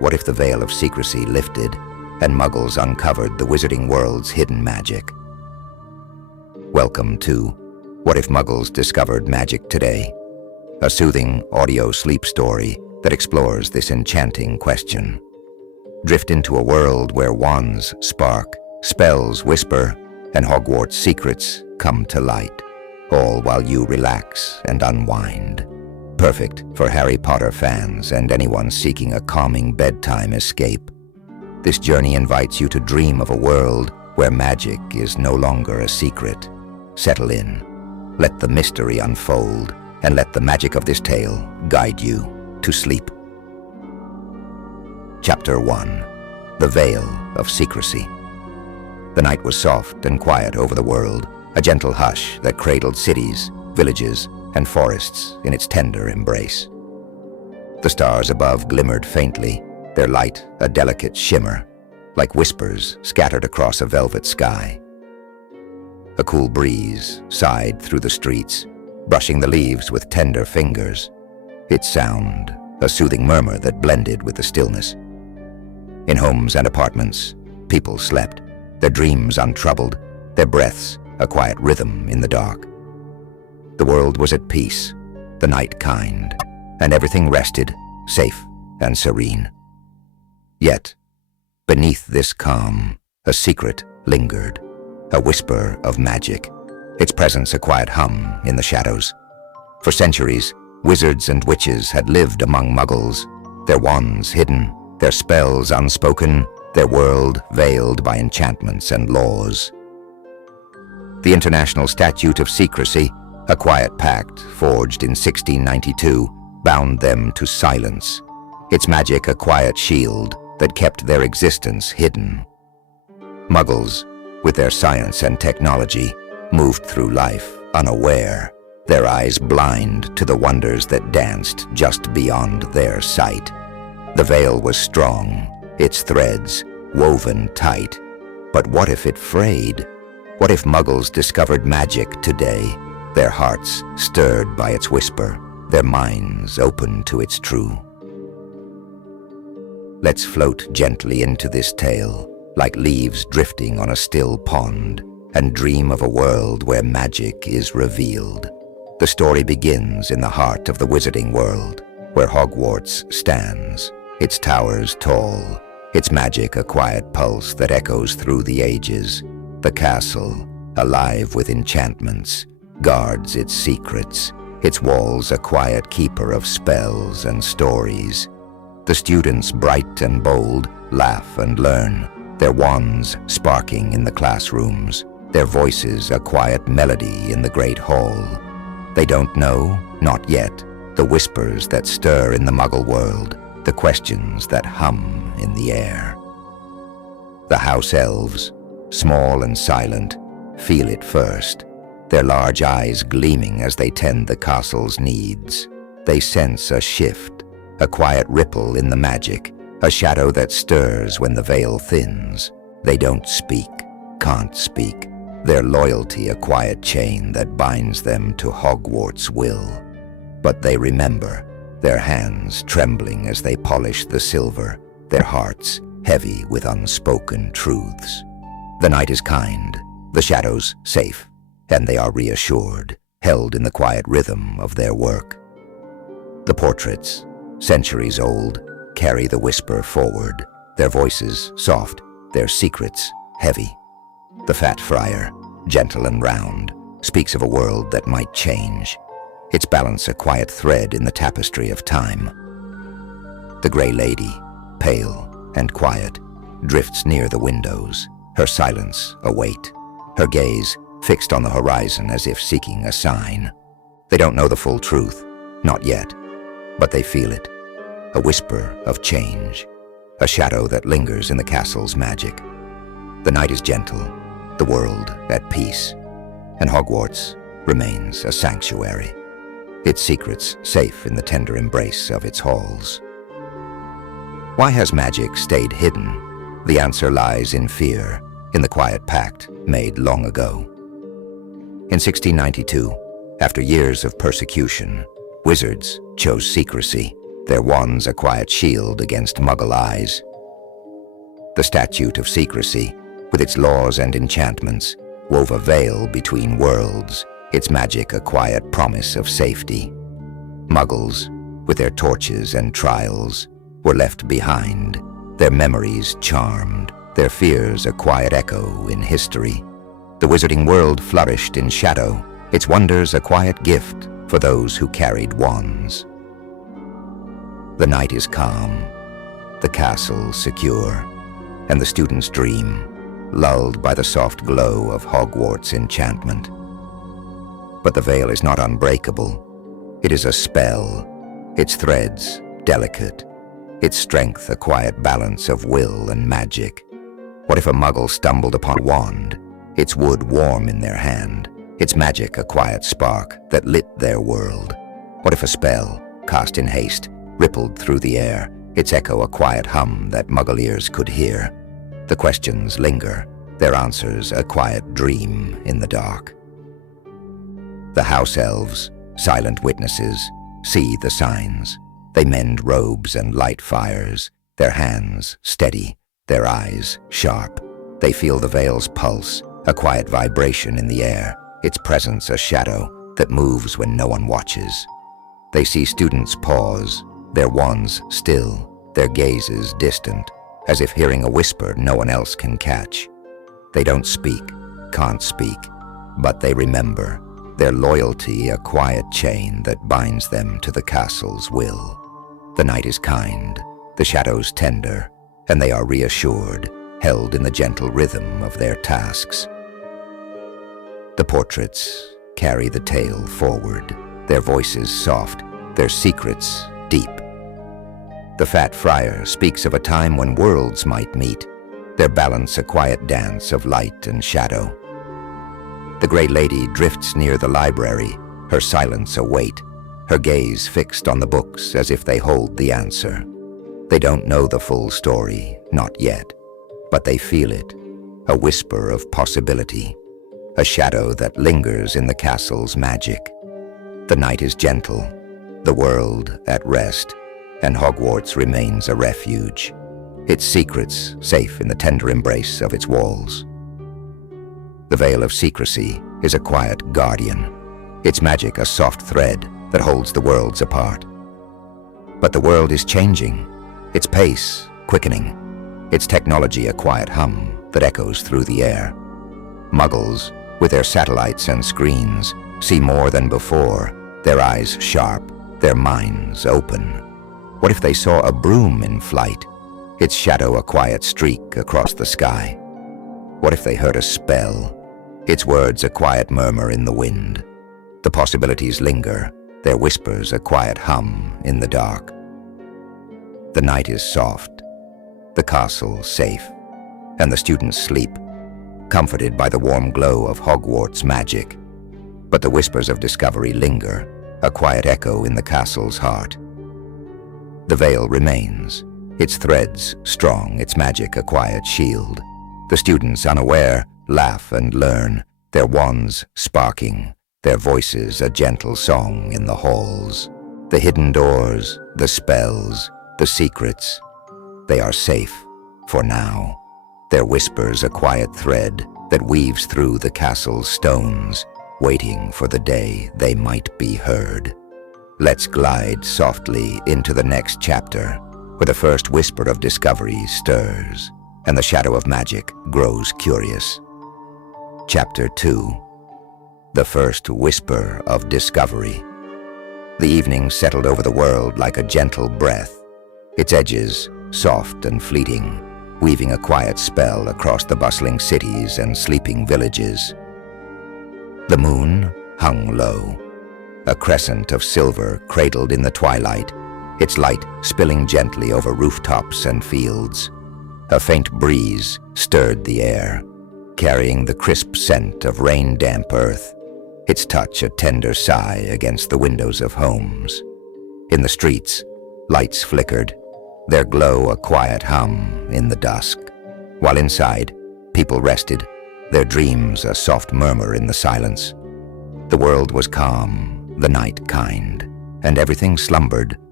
What if the veil of secrecy lifted and Muggles uncovered the wizarding world's hidden magic? Welcome to What If Muggles Discovered Magic Today, a soothing audio sleep story that explores this enchanting question. Drift into a world where wands spark, spells whisper, and Hogwarts secrets come to light, all while you relax and unwind. Perfect for Harry Potter fans and anyone seeking a calming bedtime escape. This journey invites you to dream of a world where magic is no longer a secret. Settle in, let the mystery unfold, and let the magic of this tale guide you to sleep. Chapter 1. The Veil of Secrecy. The night was soft and quiet over the world, a gentle hush that cradled cities, villages, and forests in its tender embrace. The stars above glimmered faintly, their light a delicate shimmer, like whispers scattered across a velvet sky. A cool breeze sighed through the streets, brushing the leaves with tender fingers, its sound a soothing murmur that blended with the stillness. In homes and apartments, people slept, their dreams untroubled, their breaths a quiet rhythm in the dark. The world was at peace, the night kind, and everything rested, safe and serene. Yet, beneath this calm, a secret lingered, a whisper of magic, its presence a quiet hum in the shadows. For centuries, wizards and witches had lived among Muggles, their wands hidden, their spells unspoken, their world veiled by enchantments and laws. The International Statute of Secrecy, a quiet pact forged in 1692, bound them to silence, its magic a quiet shield that kept their existence hidden. Muggles, with their science and technology, moved through life unaware, their eyes blind to the wonders that danced just beyond their sight. The veil was strong, its threads woven tight. But what if it frayed? What if Muggles discovered magic today, their hearts stirred by its whisper, their minds open to its true? Let's float gently into this tale, like leaves drifting on a still pond, and dream of a world where magic is revealed. The story begins in the heart of the wizarding world, where Hogwarts stands, its towers tall, its magic a quiet pulse that echoes through the ages. The castle, alive with enchantments, guards its secrets, its walls a quiet keeper of spells and stories. The students, bright and bold, laugh and learn, their wands sparking in the classrooms, their voices a quiet melody in the great hall. They don't know, not yet, the whispers that stir in the Muggle world, the questions that hum in the air. The house elves, small and silent, feel it first, their large eyes gleaming as they tend the castle's needs. They sense a shift, a quiet ripple in the magic, a shadow that stirs when the veil thins. They don't speak, can't speak, their loyalty a quiet chain that binds them to Hogwarts' will. But they remember, their hands trembling as they polish the silver, their hearts heavy with unspoken truths. The night is kind, the shadows safe, and they are reassured, held in the quiet rhythm of their work. The portraits, centuries old, carry the whisper forward, their voices soft, their secrets heavy. The fat friar, gentle and round, speaks of a world that might change, its balance a quiet thread in the tapestry of time. The Grey Lady, pale and quiet, drifts near the windows, her silence a weight, her gaze fixed on the horizon as if seeking a sign. They don't know the full truth, not yet, but they feel it, a whisper of change, a shadow that lingers in the castle's magic. The night is gentle, the world at peace, and Hogwarts remains a sanctuary, its secrets safe in the tender embrace of its halls. Why has magic stayed hidden? The answer lies in fear, in the quiet pact made long ago. In 1692, after years of persecution, wizards chose secrecy, their wands a quiet shield against muggle eyes. The Statute of Secrecy, with its laws and enchantments, wove a veil between worlds, its magic a quiet promise of safety. Muggles, with their torches and trials, were left behind, their memories charmed, their fears a quiet echo in history. The wizarding world flourished in shadow, its wonders a quiet gift for those who carried wands. The night is calm, the castle secure, and the students dream, lulled by the soft glow of Hogwarts enchantment. But the veil is not unbreakable. It is a spell, its threads delicate, its strength a quiet balance of will and magic. What if a muggle stumbled upon a wand, its wood warm in their hand, its magic a quiet spark that lit their world? What if a spell, cast in haste, rippled through the air, its echo a quiet hum that muggle ears could hear? The questions linger, their answers a quiet dream in the dark. The house elves, silent witnesses, see the signs. They mend robes and light fires, their hands steady, their eyes sharp. They feel the veil's pulse, a quiet vibration in the air, its presence a shadow that moves when no one watches. They see students pause, their wands still, their gazes distant, as if hearing a whisper no one else can catch. They don't speak, can't speak, but they remember, their loyalty a quiet chain that binds them to the castle's will. The night is kind, the shadows tender, and they are reassured, held in the gentle rhythm of their tasks. The portraits carry the tale forward, their voices soft, their secrets deep. The fat friar speaks of a time when worlds might meet, their balance a quiet dance of light and shadow. The Grey Lady drifts near the library, her silence a weight, her gaze fixed on the books as if they hold the answer. They don't know the full story, not yet, but they feel it, a whisper of possibility, a shadow that lingers in the castle's magic. The night is gentle, the world at rest, and Hogwarts remains a refuge, its secrets safe in the tender embrace of its walls. The veil of secrecy is a quiet guardian, its magic a soft thread that holds the worlds apart. But the world is changing, its pace quickening, its technology a quiet hum that echoes through the air. Muggles, with their satellites and screens, see more than before, their eyes sharp, their minds open. What if they saw a broom in flight, its shadow a quiet streak across the sky? What if they heard a spell, its words a quiet murmur in the wind? The possibilities linger, their whispers a quiet hum in the dark. The night is soft, the castle safe, and the students sleep, comforted by the warm glow of Hogwarts magic. But the whispers of discovery linger, a quiet echo in the castle's heart. The veil remains, its threads strong, its magic a quiet shield. The students, unaware, laugh and learn, their wands sparking, their voices a gentle song in the halls. The hidden doors, the spells, the secrets, they are safe for now. Their whispers a quiet thread that weaves through the castle's stones, waiting for the day they might be heard. Let's glide softly into the next chapter, where the first whisper of discovery stirs, and the shadow of magic grows curious. Chapter 2. The First Whisper of Discovery. The evening settled over the world like a gentle breath, its edges soft and fleeting, weaving a quiet spell across the bustling cities and sleeping villages. The moon hung low, a crescent of silver cradled in the twilight, its light spilling gently over rooftops and fields. A faint breeze stirred the air, carrying the crisp scent of rain-damp earth, its touch a tender sigh against the windows of homes. In the streets, lights flickered, their glow a quiet hum in the dusk, while inside, people rested, their dreams a soft murmur in the silence. The world was calm, the night kind, and everything slumbered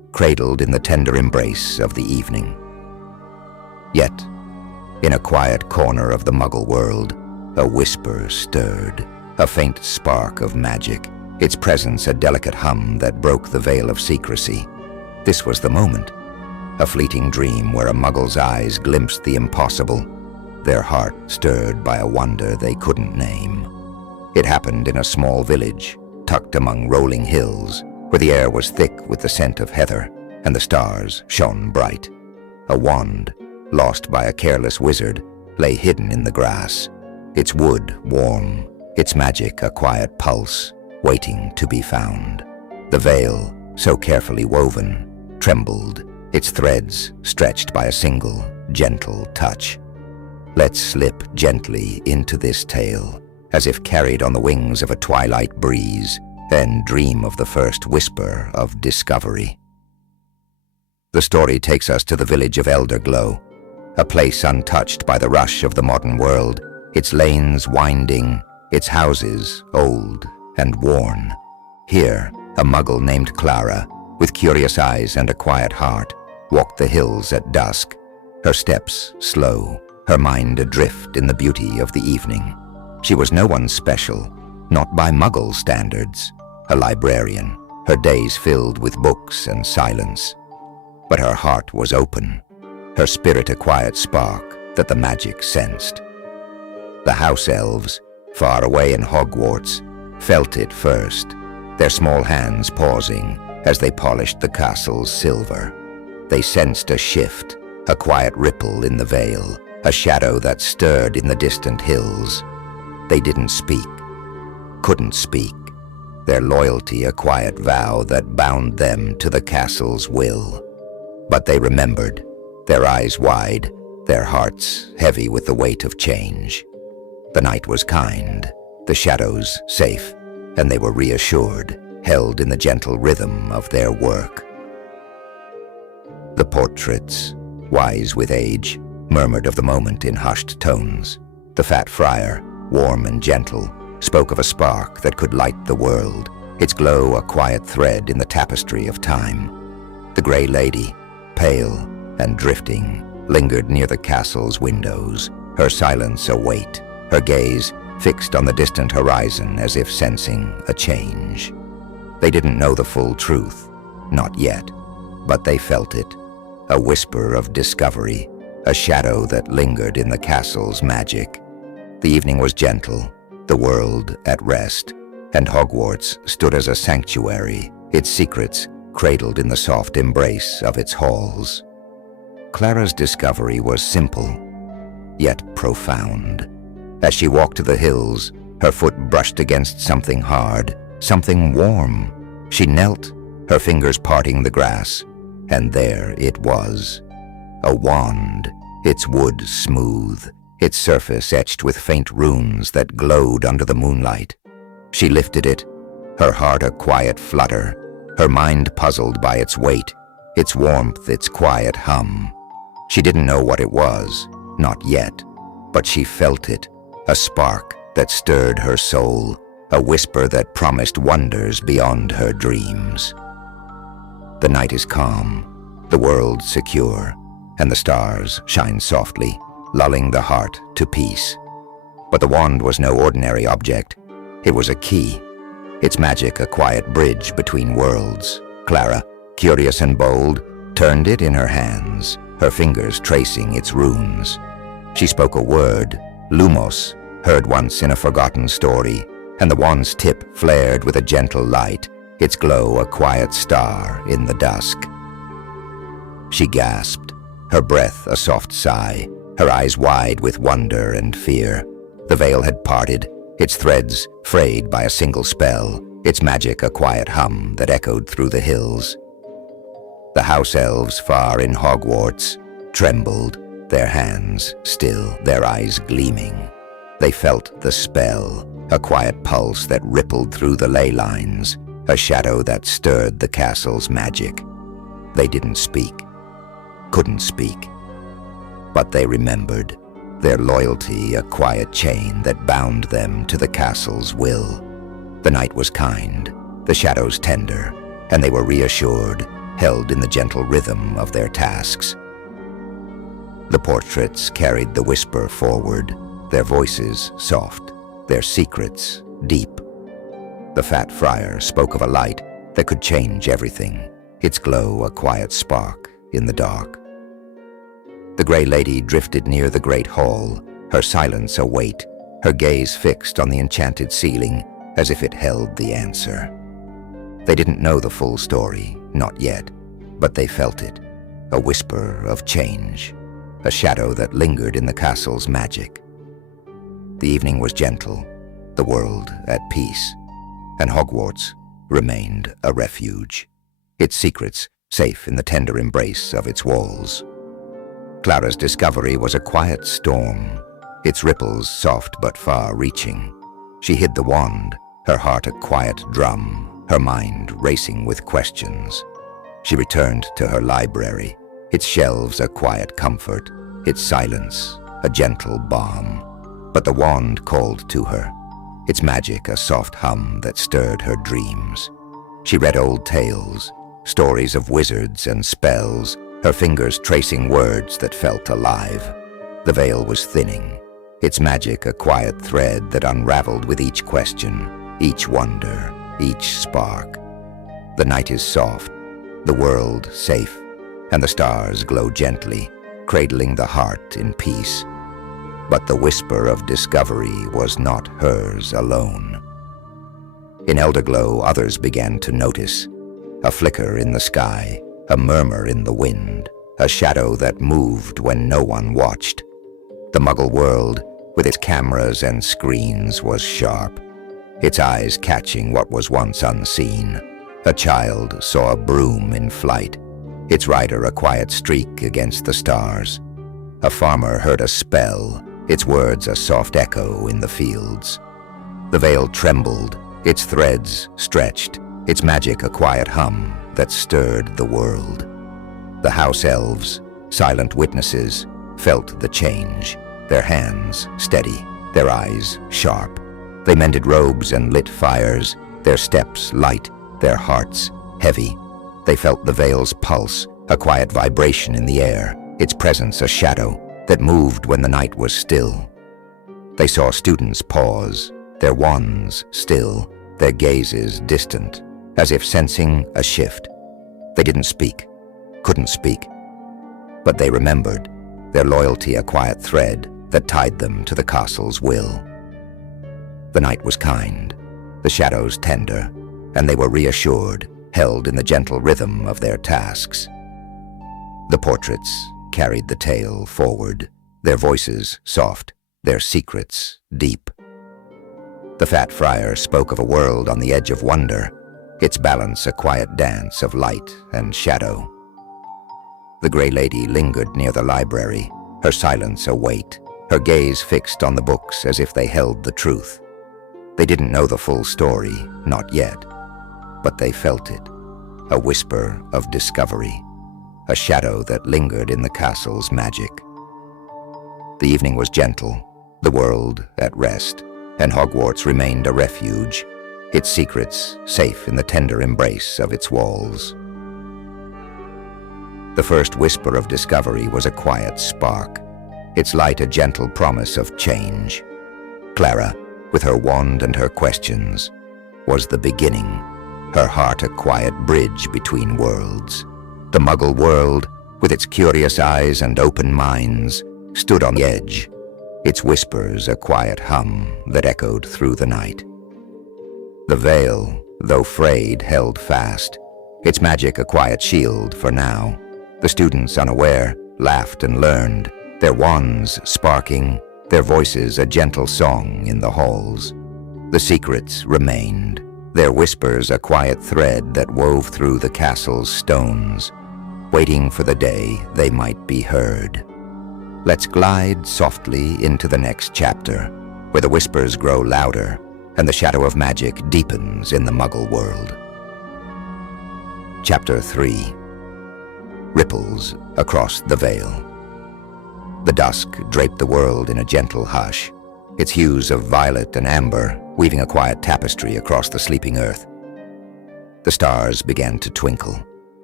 cradled in the tender embrace of the evening. Yet, in a quiet corner of the Muggle world, a whisper stirred, a faint spark of magic, its presence a delicate hum that broke the veil of secrecy. This was the moment, a fleeting dream where a Muggle's eyes glimpsed the impossible, their heart stirred by a wonder they couldn't name. It happened in a small village, tucked among rolling hills, where the air was thick with the scent of heather, and the stars shone bright. A wand, lost by a careless wizard, lay hidden in the grass, its wood warm, its magic a quiet pulse, waiting to be found. The veil, so carefully woven, trembled, its threads stretched by a single, gentle touch. Let's slip gently into this tale, as if carried on the wings of a twilight breeze, and dream of the first whisper of discovery. The story takes us to the village of Elderglow, a place untouched by the rush of the modern world, its lanes winding, its houses old and worn. Here, a Muggle named Clara, with curious eyes and a quiet heart, walked the hills at dusk, her steps slow, her mind adrift in the beauty of the evening. She was no one special, not by Muggle standards, a librarian, her days filled with books and silence. But her heart was open, her spirit a quiet spark that the magic sensed. The house elves, far away in Hogwarts, felt it first, their small hands pausing as they polished the castle's silver. They sensed a shift, a quiet ripple in the veil, a shadow that stirred in the distant hills. They didn't speak, couldn't speak, their loyalty a quiet vow that bound them to the castle's will. But they remembered, their eyes wide, their hearts heavy with the weight of change. The night was kind, the shadows safe, and they were reassured, held in the gentle rhythm of their work. The portraits, wise with age, murmured of the moment in hushed tones. The fat friar, warm and gentle, spoke of a spark that could light the world, its glow a quiet thread in the tapestry of time. The grey lady, pale and drifting, lingered near the castle's windows, her silence a weight, her gaze fixed on the distant horizon as if sensing a change. They didn't know the full truth, not yet, but they felt it, a whisper of discovery, a shadow that lingered in the castle's magic. The evening was gentle, the world at rest, and Hogwarts stood as a sanctuary, its secrets cradled in the soft embrace of its halls. Clara's discovery was simple, yet profound. As she walked to the hills, her foot brushed against something hard, something warm. She knelt, her fingers parting the grass, and there it was. A wand, its wood smooth, its surface etched with faint runes that glowed under the moonlight. She lifted it, her heart a quiet flutter, her mind puzzled by its weight, its warmth, its quiet hum. She didn't know what it was, not yet, but she felt it, a spark that stirred her soul, a whisper that promised wonders beyond her dreams. The night is calm, the world secure, and the stars shine softly, lulling the heart to peace. But the wand was no ordinary object. It was a key, its magic a quiet bridge between worlds. Clara, curious and bold, turned it in her hands, her fingers tracing its runes. She spoke a word, Lumos, heard once in a forgotten story, and the wand's tip flared with a gentle light, its glow a quiet star in the dusk. She gasped, her breath a soft sigh, her eyes wide with wonder and fear. The veil had parted, its threads frayed by a single spell, its magic a quiet hum that echoed through the hills. The house elves far in Hogwarts trembled, their hands still, their eyes gleaming. They felt the spell, a quiet pulse that rippled through the ley lines, a shadow that stirred the castle's magic. They didn't speak, couldn't speak, but they remembered, their loyalty a quiet chain that bound them to the castle's will. The night was kind, the shadows tender, and they were reassured, held in the gentle rhythm of their tasks. The portraits carried the whisper forward, their voices soft, their secrets deep. The fat friar spoke of a light that could change everything, its glow a quiet spark in the dark. The Grey Lady drifted near the great hall, her silence a weight, her gaze fixed on the enchanted ceiling as if it held the answer. They didn't know the full story, not yet, but they felt it, a whisper of change, a shadow that lingered in the castle's magic. The evening was gentle, the world at peace, and Hogwarts remained a refuge, its secrets safe in the tender embrace of its walls. Clara's discovery was a quiet storm, its ripples soft but far-reaching. She hid the wand, her heart a quiet drum, her mind racing with questions. She returned to her library, its shelves a quiet comfort, its silence a gentle balm. But the wand called to her, its magic a soft hum that stirred her dreams. She read old tales, stories of wizards and spells, her fingers tracing words that felt alive. The veil was thinning, its magic a quiet thread that unraveled with each question, each wonder, each spark. The night is soft, the world safe, and the stars glow gently, cradling the heart in peace. But the whisper of discovery was not hers alone. In Elderglow, others began to notice, a flicker in the sky, a murmur in the wind, a shadow that moved when no one watched. The Muggle world, with its cameras and screens, was sharp, its eyes catching what was once unseen. A child saw a broom in flight, its rider a quiet streak against the stars. A farmer heard a spell, its words a soft echo in the fields. The veil trembled, its threads stretched, its magic a quiet hum that stirred the world. The house elves, silent witnesses, felt the change, their hands steady, their eyes sharp. They mended robes and lit fires, their steps light, their hearts heavy. They felt the veil's pulse, a quiet vibration in the air, its presence a shadow that moved when the night was still. They saw students pause, their wands still, their gazes distant, as if sensing a shift. They didn't speak, couldn't speak, but they remembered, their loyalty a quiet thread that tied them to the castle's will. The night was kind, the shadows tender, and they were reassured, held in the gentle rhythm of their tasks. The portraits carried the tale forward, their voices soft, their secrets deep. The fat friar spoke of a world on the edge of wonder, its balance a quiet dance of light and shadow. The Grey Lady lingered near the library, her silence a weight, her gaze fixed on the books as if they held the truth. They didn't know the full story, not yet, but they felt it, a whisper of discovery, a shadow that lingered in the castle's magic. The evening was gentle, the world at rest, and Hogwarts remained a refuge, its secrets safe in the tender embrace of its walls. The first whisper of discovery was a quiet spark, its light a gentle promise of change. Clara, with her wand and her questions, was the beginning, her heart a quiet bridge between worlds. The Muggle world, with its curious eyes and open minds, stood on the edge, its whispers a quiet hum that echoed through the night. The veil, though frayed, held fast, its magic a quiet shield for now. The students, unaware, laughed and learned, their wands sparking, their voices a gentle song in the halls. The secrets remained, their whispers a quiet thread that wove through the castle's stones, waiting for the day they might be heard. Let's glide softly into the next chapter, where the whispers grow louder and the shadow of magic deepens in the Muggle world. Chapter 3. Ripples across the veil. The dusk draped the world in a gentle hush, its hues of violet and amber weaving a quiet tapestry across the sleeping earth. The stars began to twinkle,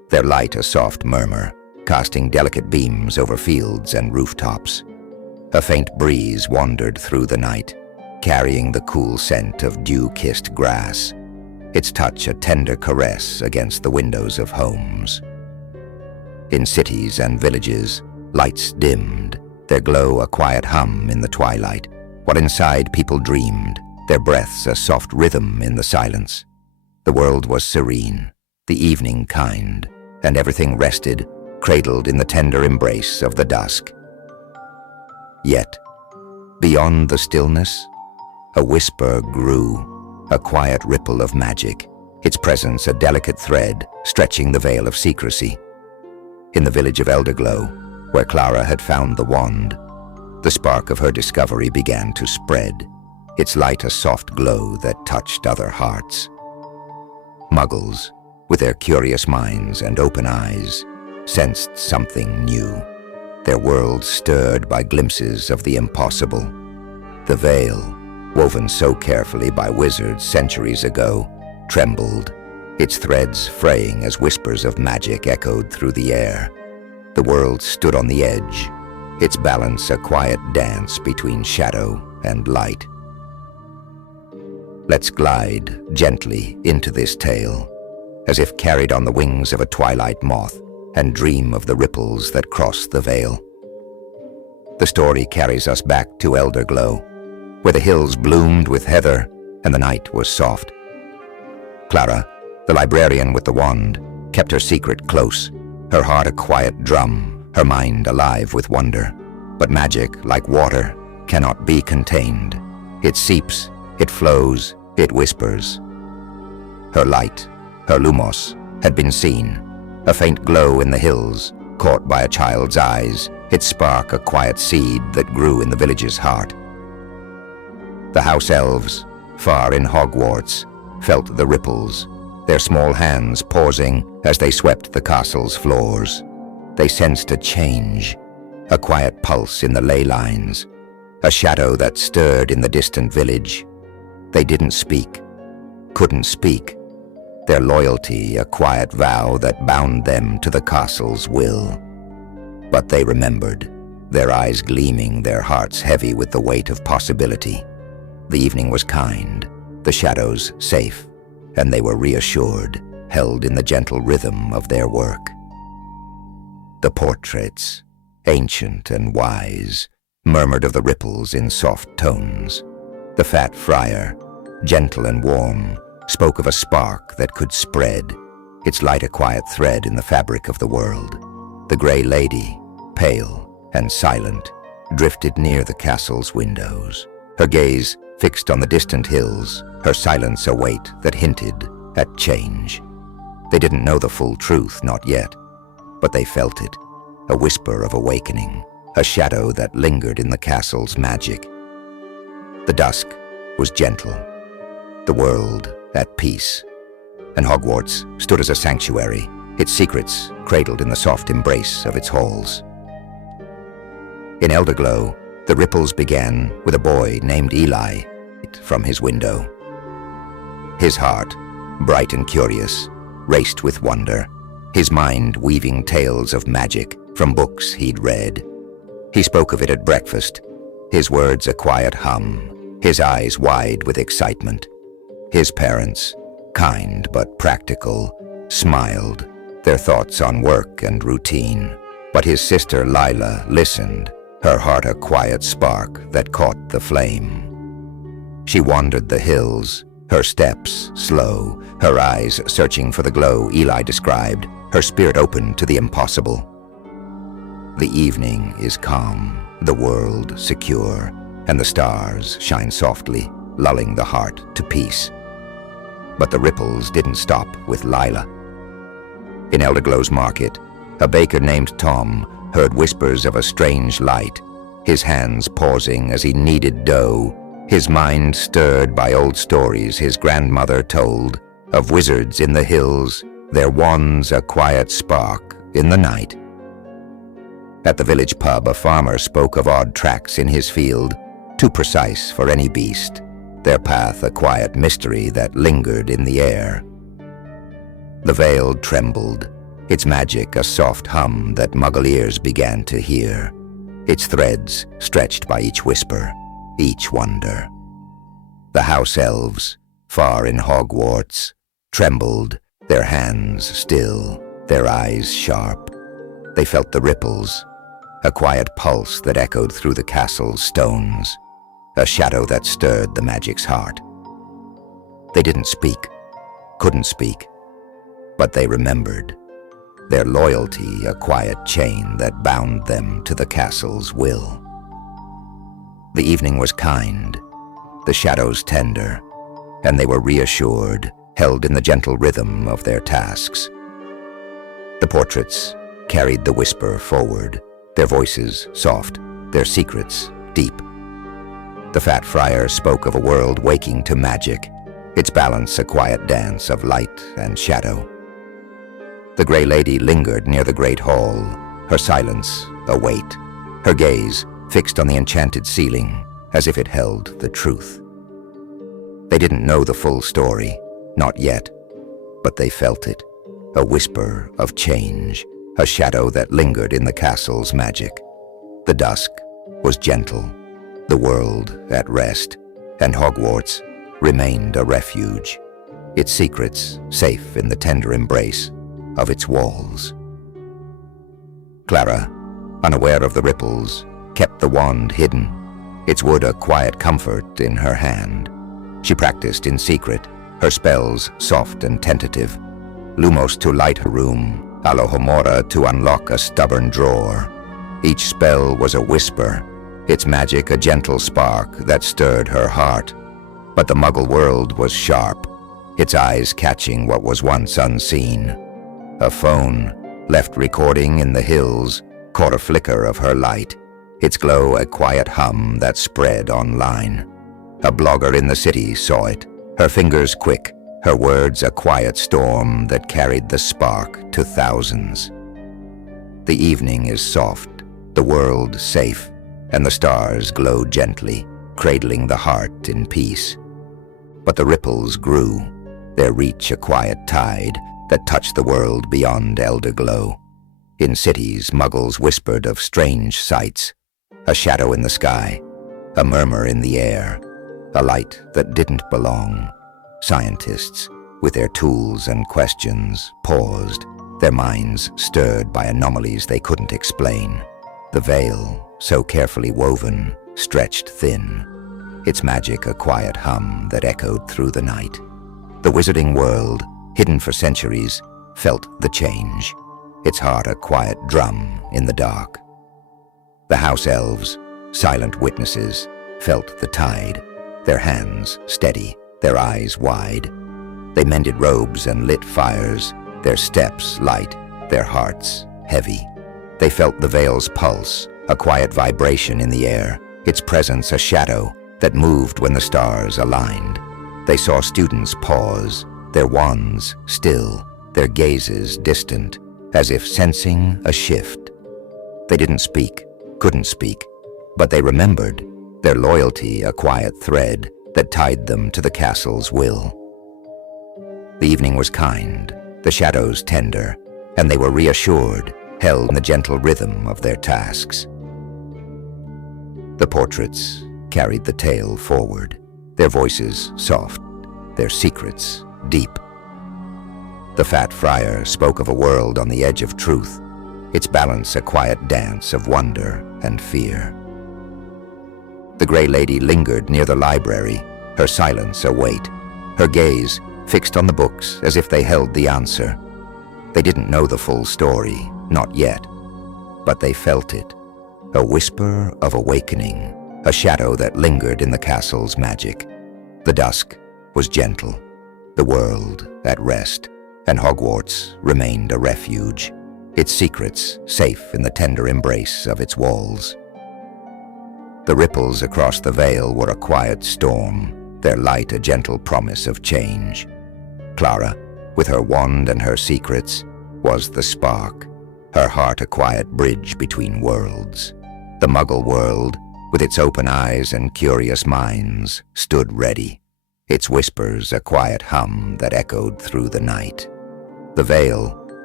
their light a soft murmur, casting delicate beams over fields and rooftops. A faint breeze wandered through the night, carrying the cool scent of dew-kissed grass, its touch a tender caress against the windows of homes. In cities and villages, lights dimmed, their glow a quiet hum in the twilight, while inside people dreamed, their breaths a soft rhythm in the silence. The world was serene, the evening kind, and everything rested, cradled in the tender embrace of the dusk. Yet, beyond the stillness, a whisper grew, a quiet ripple of magic, its presence a delicate thread stretching the veil of secrecy. In the village of Elderglow, where Clara had found the wand, the spark of her discovery began to spread, its light a soft glow that touched other hearts. Muggles, with their curious minds and open eyes, sensed something new, their worlds stirred by glimpses of the impossible. The veil, woven so carefully by wizards centuries ago, trembled, its threads fraying as whispers of magic echoed through the air. The world stood on the edge, its balance a quiet dance between shadow and light. Let's glide gently into this tale, as if carried on the wings of a twilight moth, and dream of the ripples that cross the veil. The story carries us back to Elderglow, where the hills bloomed with heather and the night was soft. Clara, the librarian with the wand, kept her secret close, her heart a quiet drum, her mind alive with wonder. But magic, like water, cannot be contained. It seeps, it flows, it whispers. Her light, her lumos, had been seen, a faint glow in the hills, caught by a child's eyes, its spark a quiet seed that grew in the village's heart. The house elves, far in Hogwarts, felt the ripples, their small hands pausing as they swept the castle's floors. They sensed a change, a quiet pulse in the ley lines, a shadow that stirred in the distant village. They didn't speak, couldn't speak, their loyalty a quiet vow that bound them to the castle's will. But they remembered, their eyes gleaming, their hearts heavy with the weight of possibility. The evening was kind, the shadows safe, and they were reassured, held in the gentle rhythm of their work. The portraits, ancient and wise, murmured of the ripples in soft tones. The fat friar, gentle and warm, spoke of a spark that could spread, its light a quiet thread in the fabric of the world. The grey lady, pale and silent, drifted near the castle's windows, her gaze fixed on the distant hills, her silence a weight that hinted at change. They didn't know the full truth, not yet, but they felt it, a whisper of awakening, a shadow that lingered in the castle's magic. The dusk was gentle, the world at peace, and Hogwarts stood as a sanctuary, its secrets cradled in the soft embrace of its halls. In Elderglow, the ripples began with a boy named Eli from his window. His heart, bright and curious, raced with wonder, his mind weaving tales of magic from books he'd read. He spoke of it at breakfast, his words a quiet hum, his eyes wide with excitement. His parents, kind but practical, smiled, their thoughts on work and routine. But his sister Lila listened, her heart a quiet spark that caught the flame. She wandered the hills, her steps slow, her eyes searching for the glow Eli described, her spirit open to the impossible. The evening is calm, the world secure, and the stars shine softly, lulling the heart to peace. But the ripples didn't stop with Lila. In Elderglow's market, a baker named Tom heard whispers of a strange light, his hands pausing as he kneaded dough, his mind stirred by old stories his grandmother told of wizards in the hills, their wands a quiet spark in the night. At the village pub, a farmer spoke of odd tracks in his field, too precise for any beast, their path a quiet mystery that lingered in the air. The veil trembled, its magic a soft hum that Muggle ears began to hear, its threads stretched by each whisper, each wonder. The house elves, far in Hogwarts, trembled, their hands still, their eyes sharp. They felt the ripples, a quiet pulse that echoed through the castle's stones, a shadow that stirred the magic's heart. They didn't speak, couldn't speak, but they remembered. Their loyalty a quiet chain that bound them to the castle's will. The evening was kind, the shadows tender, and they were reassured, held in the gentle rhythm of their tasks. The portraits carried the whisper forward, their voices soft, their secrets deep. The fat friar spoke of a world waking to magic, its balance a quiet dance of light and shadow. The Grey Lady lingered near the great hall, her silence a weight, her gaze fixed on the enchanted ceiling as if it held the truth. They didn't know the full story, not yet, but they felt it, a whisper of change, a shadow that lingered in the castle's magic. The dusk was gentle, the world at rest, and Hogwarts remained a refuge, its secrets safe in the tender embrace of its walls. Clara, unaware of the ripples, kept the wand hidden, its wood a quiet comfort in her hand. She practiced in secret, her spells soft and tentative, Lumos to light her room, Alohomora to unlock a stubborn drawer. Each spell was a whisper, its magic a gentle spark that stirred her heart. But the Muggle world was sharp, its eyes catching what was once unseen. A phone, left recording in the hills, caught a flicker of her light, its glow a quiet hum that spread online. A blogger in the city saw it, her fingers quick, her words a quiet storm that carried the spark to thousands. The evening is soft, the world safe, and the stars glow gently, cradling the heart in peace. But the ripples grew, their reach a quiet tide that touched the world beyond elder glow. In cities, Muggles whispered of strange sights, a shadow in the sky, a murmur in the air, a light that didn't belong. Scientists, with their tools and questions, paused, their minds stirred by anomalies they couldn't explain. The veil, so carefully woven, stretched thin, its magic a quiet hum that echoed through the night. The wizarding world, hidden for centuries, felt the change, its heart a quiet drum in the dark. The house elves, silent witnesses, felt the tide, their hands steady, their eyes wide. They mended robes and lit fires, their steps light, their hearts heavy. They felt the veil's pulse, a quiet vibration in the air, its presence a shadow that moved when the stars aligned. They saw students pause, their wands still, their gazes distant, as if sensing a shift. They didn't speak, couldn't speak, but they remembered, their loyalty a quiet thread that tied them to the castle's will. The evening was kind, the shadows tender, and they were reassured, held in the gentle rhythm of their tasks. The portraits carried the tale forward, their voices soft, their secrets deep. The fat friar spoke of a world on the edge of truth, its balance a quiet dance of wonder and fear. The Grey Lady lingered near the library, her silence a weight, her gaze fixed on the books as if they held the answer. They didn't know the full story, not yet, but they felt it, a whisper of awakening, a shadow that lingered in the castle's magic. The dusk was gentle, the world at rest, and Hogwarts remained a refuge, its secrets safe in the tender embrace of its walls. The ripples across the veil were a quiet storm, their light a gentle promise of change. Clara, with her wand and her secrets, was the spark, her heart a quiet bridge between worlds. The Muggle world, with its open eyes and curious minds, stood ready, its whispers a quiet hum that echoed through the night. The veil,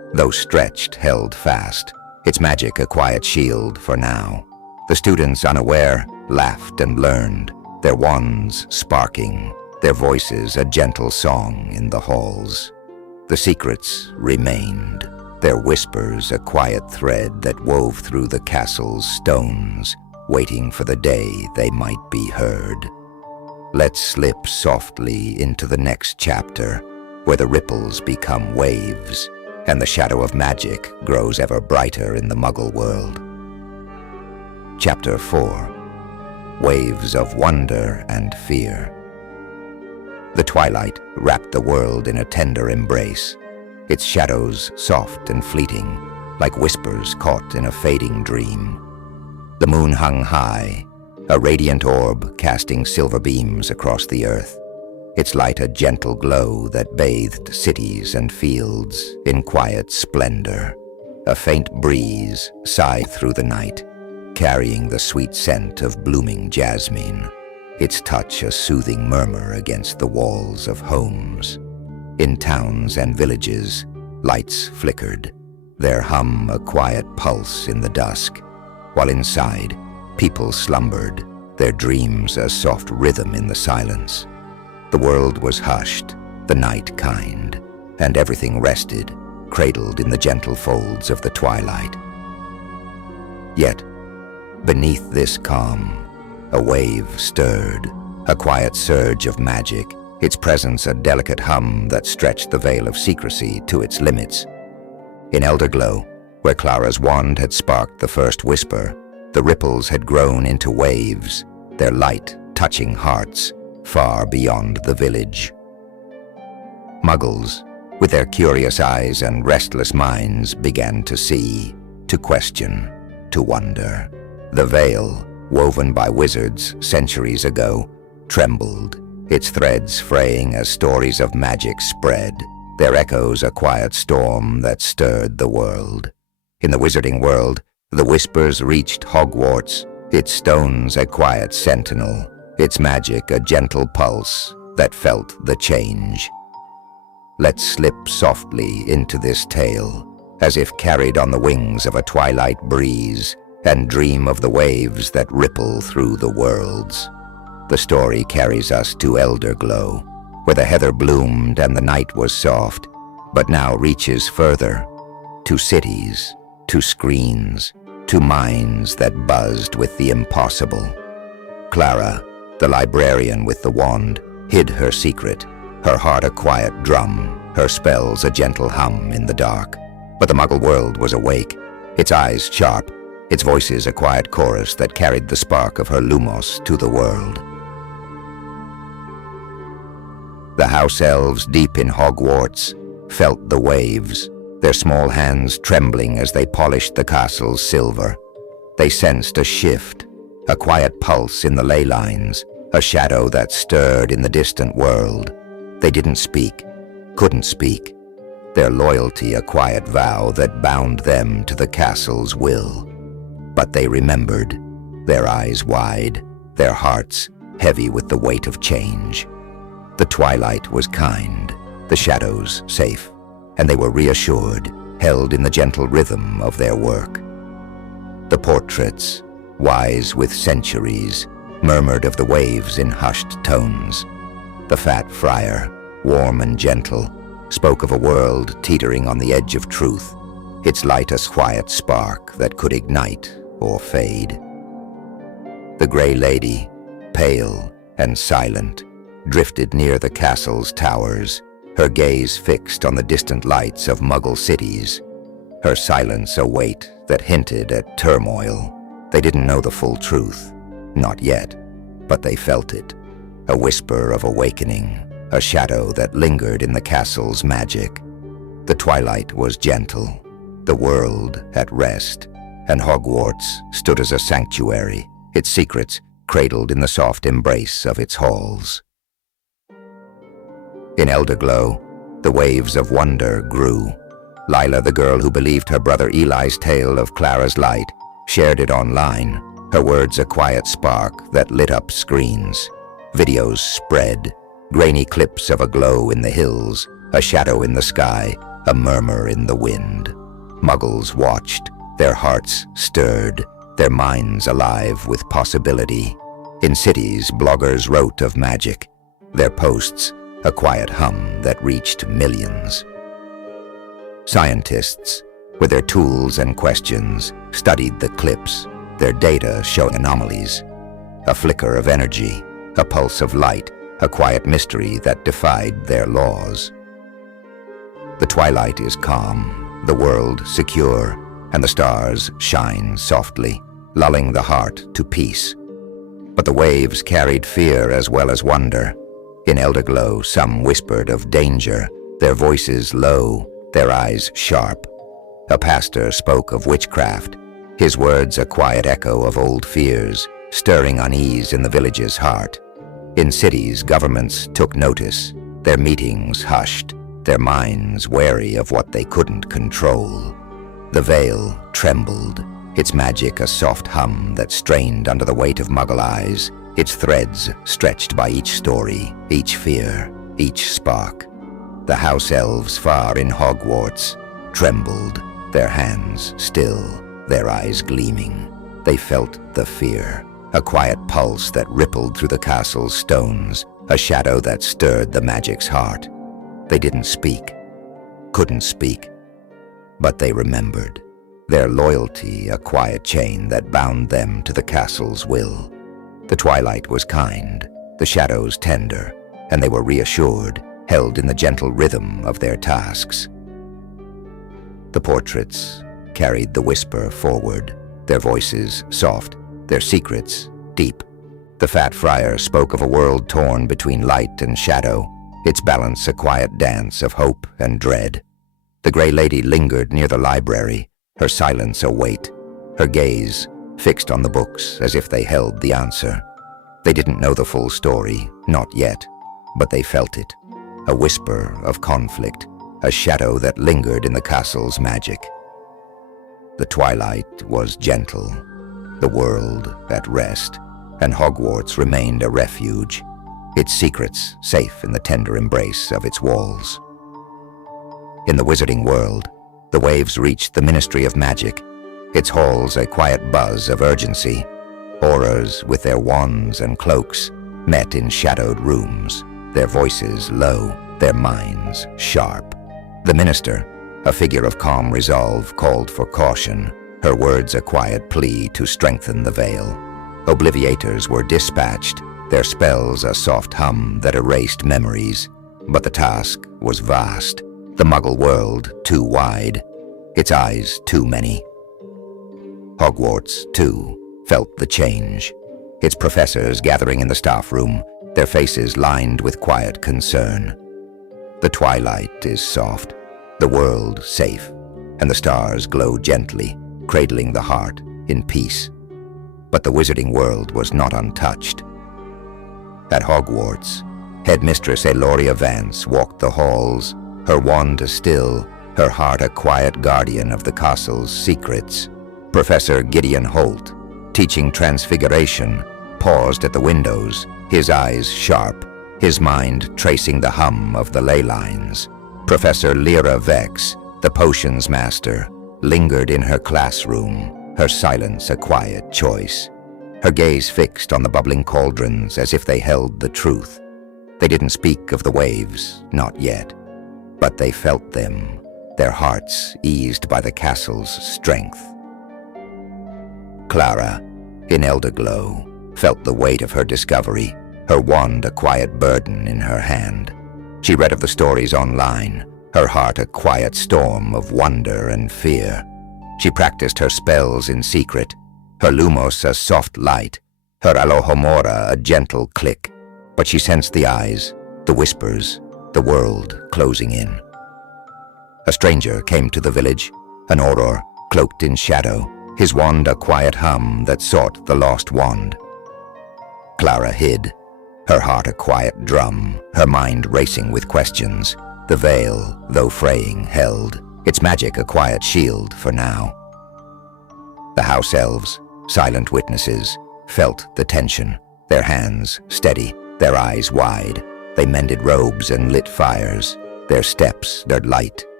Though stretched, held fast, its magic a quiet shield for now. The students, unaware, laughed and learned, their wands sparking, their voices a gentle song in the halls. The secrets remained, their whispers a quiet thread that wove through the castle's stones, waiting for the day they might be heard. Let's slip softly into the next chapter, where the ripples become waves, and the shadow of magic grows ever brighter in the Muggle world. Chapter 4. Waves of Wonder and Fear. The twilight wrapped the world in a tender embrace, its shadows soft and fleeting, like whispers caught in a fading dream. The moon hung high, a radiant orb casting silver beams across the earth, its light a gentle glow that bathed cities and fields in quiet splendor. A faint breeze sighed through the night, carrying the sweet scent of blooming jasmine, its touch a soothing murmur against the walls of homes. In towns and villages, lights flickered, their hum a quiet pulse in the dusk, while inside, people slumbered, their dreams a soft rhythm in the silence. The world was hushed, the night kind, and everything rested, cradled in the gentle folds of the twilight. Yet, beneath this calm, a wave stirred, a quiet surge of magic, its presence a delicate hum that stretched the veil of secrecy to its limits. In Elderglow, where Clara's wand had sparked the first whisper, the ripples had grown into waves, their light touching hearts far beyond the village. Muggles, with their curious eyes and restless minds, began to see, to question, to wonder. The veil, woven by wizards centuries ago, trembled, its threads fraying as stories of magic spread, their echoes a quiet storm that stirred the world. In the wizarding world, the whispers reached Hogwarts, its stones a quiet sentinel, its magic a gentle pulse that felt the change. Let's slip softly into this tale, as if carried on the wings of a twilight breeze, and dream of the waves that ripple through the worlds. The story carries us to Elderglow, where the heather bloomed and the night was soft, but now reaches further, to cities, to screens, to minds that buzzed with the impossible. Clara, the librarian with the wand, hid her secret, her heart a quiet drum, her spells a gentle hum in the dark. But the Muggle world was awake, its eyes sharp, its voices a quiet chorus that carried the spark of her lumos to the world. The house elves deep in Hogwarts felt the waves, their small hands trembling as they polished the castle's silver. They sensed a shift, a quiet pulse in the ley lines, a shadow that stirred in the distant world. They didn't speak, couldn't speak, their loyalty a quiet vow that bound them to the castle's will. But they remembered, their eyes wide, their hearts heavy with the weight of change. The twilight was kind, the shadows safe, and they were reassured, held in the gentle rhythm of their work. The portraits, wise with centuries, murmured of the waves in hushed tones. The fat friar, warm and gentle, spoke of a world teetering on the edge of truth, its light a quiet spark that could ignite or fade. The Grey Lady, pale and silent, drifted near the castle's towers, her gaze fixed on the distant lights of Muggle cities, her silence a weight that hinted at turmoil. They didn't know the full truth, not yet, but they felt it, a whisper of awakening, a shadow that lingered in the castle's magic. The twilight was gentle, the world at rest, and Hogwarts stood as a sanctuary, its secrets cradled in the soft embrace of its halls. In Elderglow, the waves of wonder grew. Lila, the girl who believed her brother Eli's tale of Clara's light, shared it online, her words a quiet spark that lit up screens. Videos spread, grainy clips of a glow in the hills, a shadow in the sky, a murmur in the wind. Muggles watched, their hearts stirred, their minds alive with possibility. In cities, bloggers wrote of magic, their posts a quiet hum that reached millions. Scientists, with their tools and questions, studied the clips, their data showing anomalies. A flicker of energy, a pulse of light, a quiet mystery that defied their laws. The twilight is calm, the world secure, and the stars shine softly, lulling the heart to peace. But the waves carried fear as well as wonder. In Elderglow, some whispered of danger, their voices low, their eyes sharp. A pastor spoke of witchcraft, his words a quiet echo of old fears, stirring unease in the village's heart. In cities, governments took notice, their meetings hushed, their minds wary of what they couldn't control. The veil trembled, its magic a soft hum that strained under the weight of Muggle eyes, its threads stretched by each story, each fear, each spark. The house elves far in Hogwarts trembled, their hands still, their eyes gleaming. They felt the fear, a quiet pulse that rippled through the castle's stones, a shadow that stirred the magic's heart. They didn't speak, couldn't speak, but they remembered. Their loyalty a quiet chain that bound them to the castle's will. The twilight was kind, the shadows tender, and they were reassured, held in the gentle rhythm of their tasks. The portraits carried the whisper forward, their voices soft, their secrets deep. The fat friar spoke of a world torn between light and shadow, its balance a quiet dance of hope and dread. The Grey Lady lingered near the library, her silence a weight, her gaze fixed on the books as if they held the answer. They didn't know the full story, not yet, but they felt it. A whisper of conflict, a shadow that lingered in the castle's magic. The twilight was gentle, the world at rest, and Hogwarts remained a refuge, its secrets safe in the tender embrace of its walls. In the wizarding world, the waves reached the Ministry of Magic, its halls a quiet buzz of urgency. Aurors with their wands and cloaks met in shadowed rooms, their voices low, their minds sharp. The minister, a figure of calm resolve, called for caution, her words a quiet plea to strengthen the veil. Obliviators were dispatched, their spells a soft hum that erased memories. But the task was vast, the Muggle world too wide, its eyes too many. Hogwarts, too, felt the change, its professors gathering in the staff room, their faces lined with quiet concern. The twilight is soft, the world safe, and the stars glow gently, cradling the heart in peace. But the wizarding world was not untouched. At Hogwarts, Headmistress Eloria Vance walked the halls, her wand still, her heart a quiet guardian of the castle's secrets. Professor Gideon Holt, teaching Transfiguration, paused at the windows, his eyes sharp, his mind tracing the hum of the ley lines. Professor Lyra Vex, the potions master, lingered in her classroom, her silence a quiet choice, her gaze fixed on the bubbling cauldrons as if they held the truth. They didn't speak of the waves, not yet, but they felt them, their hearts eased by the castle's strength. Clara, in Elderglow, felt the weight of her discovery, her wand a quiet burden in her hand. She read of the stories online, her heart a quiet storm of wonder and fear. She practiced her spells in secret, her Lumos a soft light, her Alohomora a gentle click. But she sensed the eyes, the whispers, the world closing in. A stranger came to the village, an Auror cloaked in shadow, his wand a quiet hum that sought the lost wand. Clara hid, her heart a quiet drum, her mind racing with questions. The veil, though fraying, held, its magic a quiet shield for now. The house elves, silent witnesses, felt the tension, their hands steady, their eyes wide. They mended robes and lit fires, their steps stirred light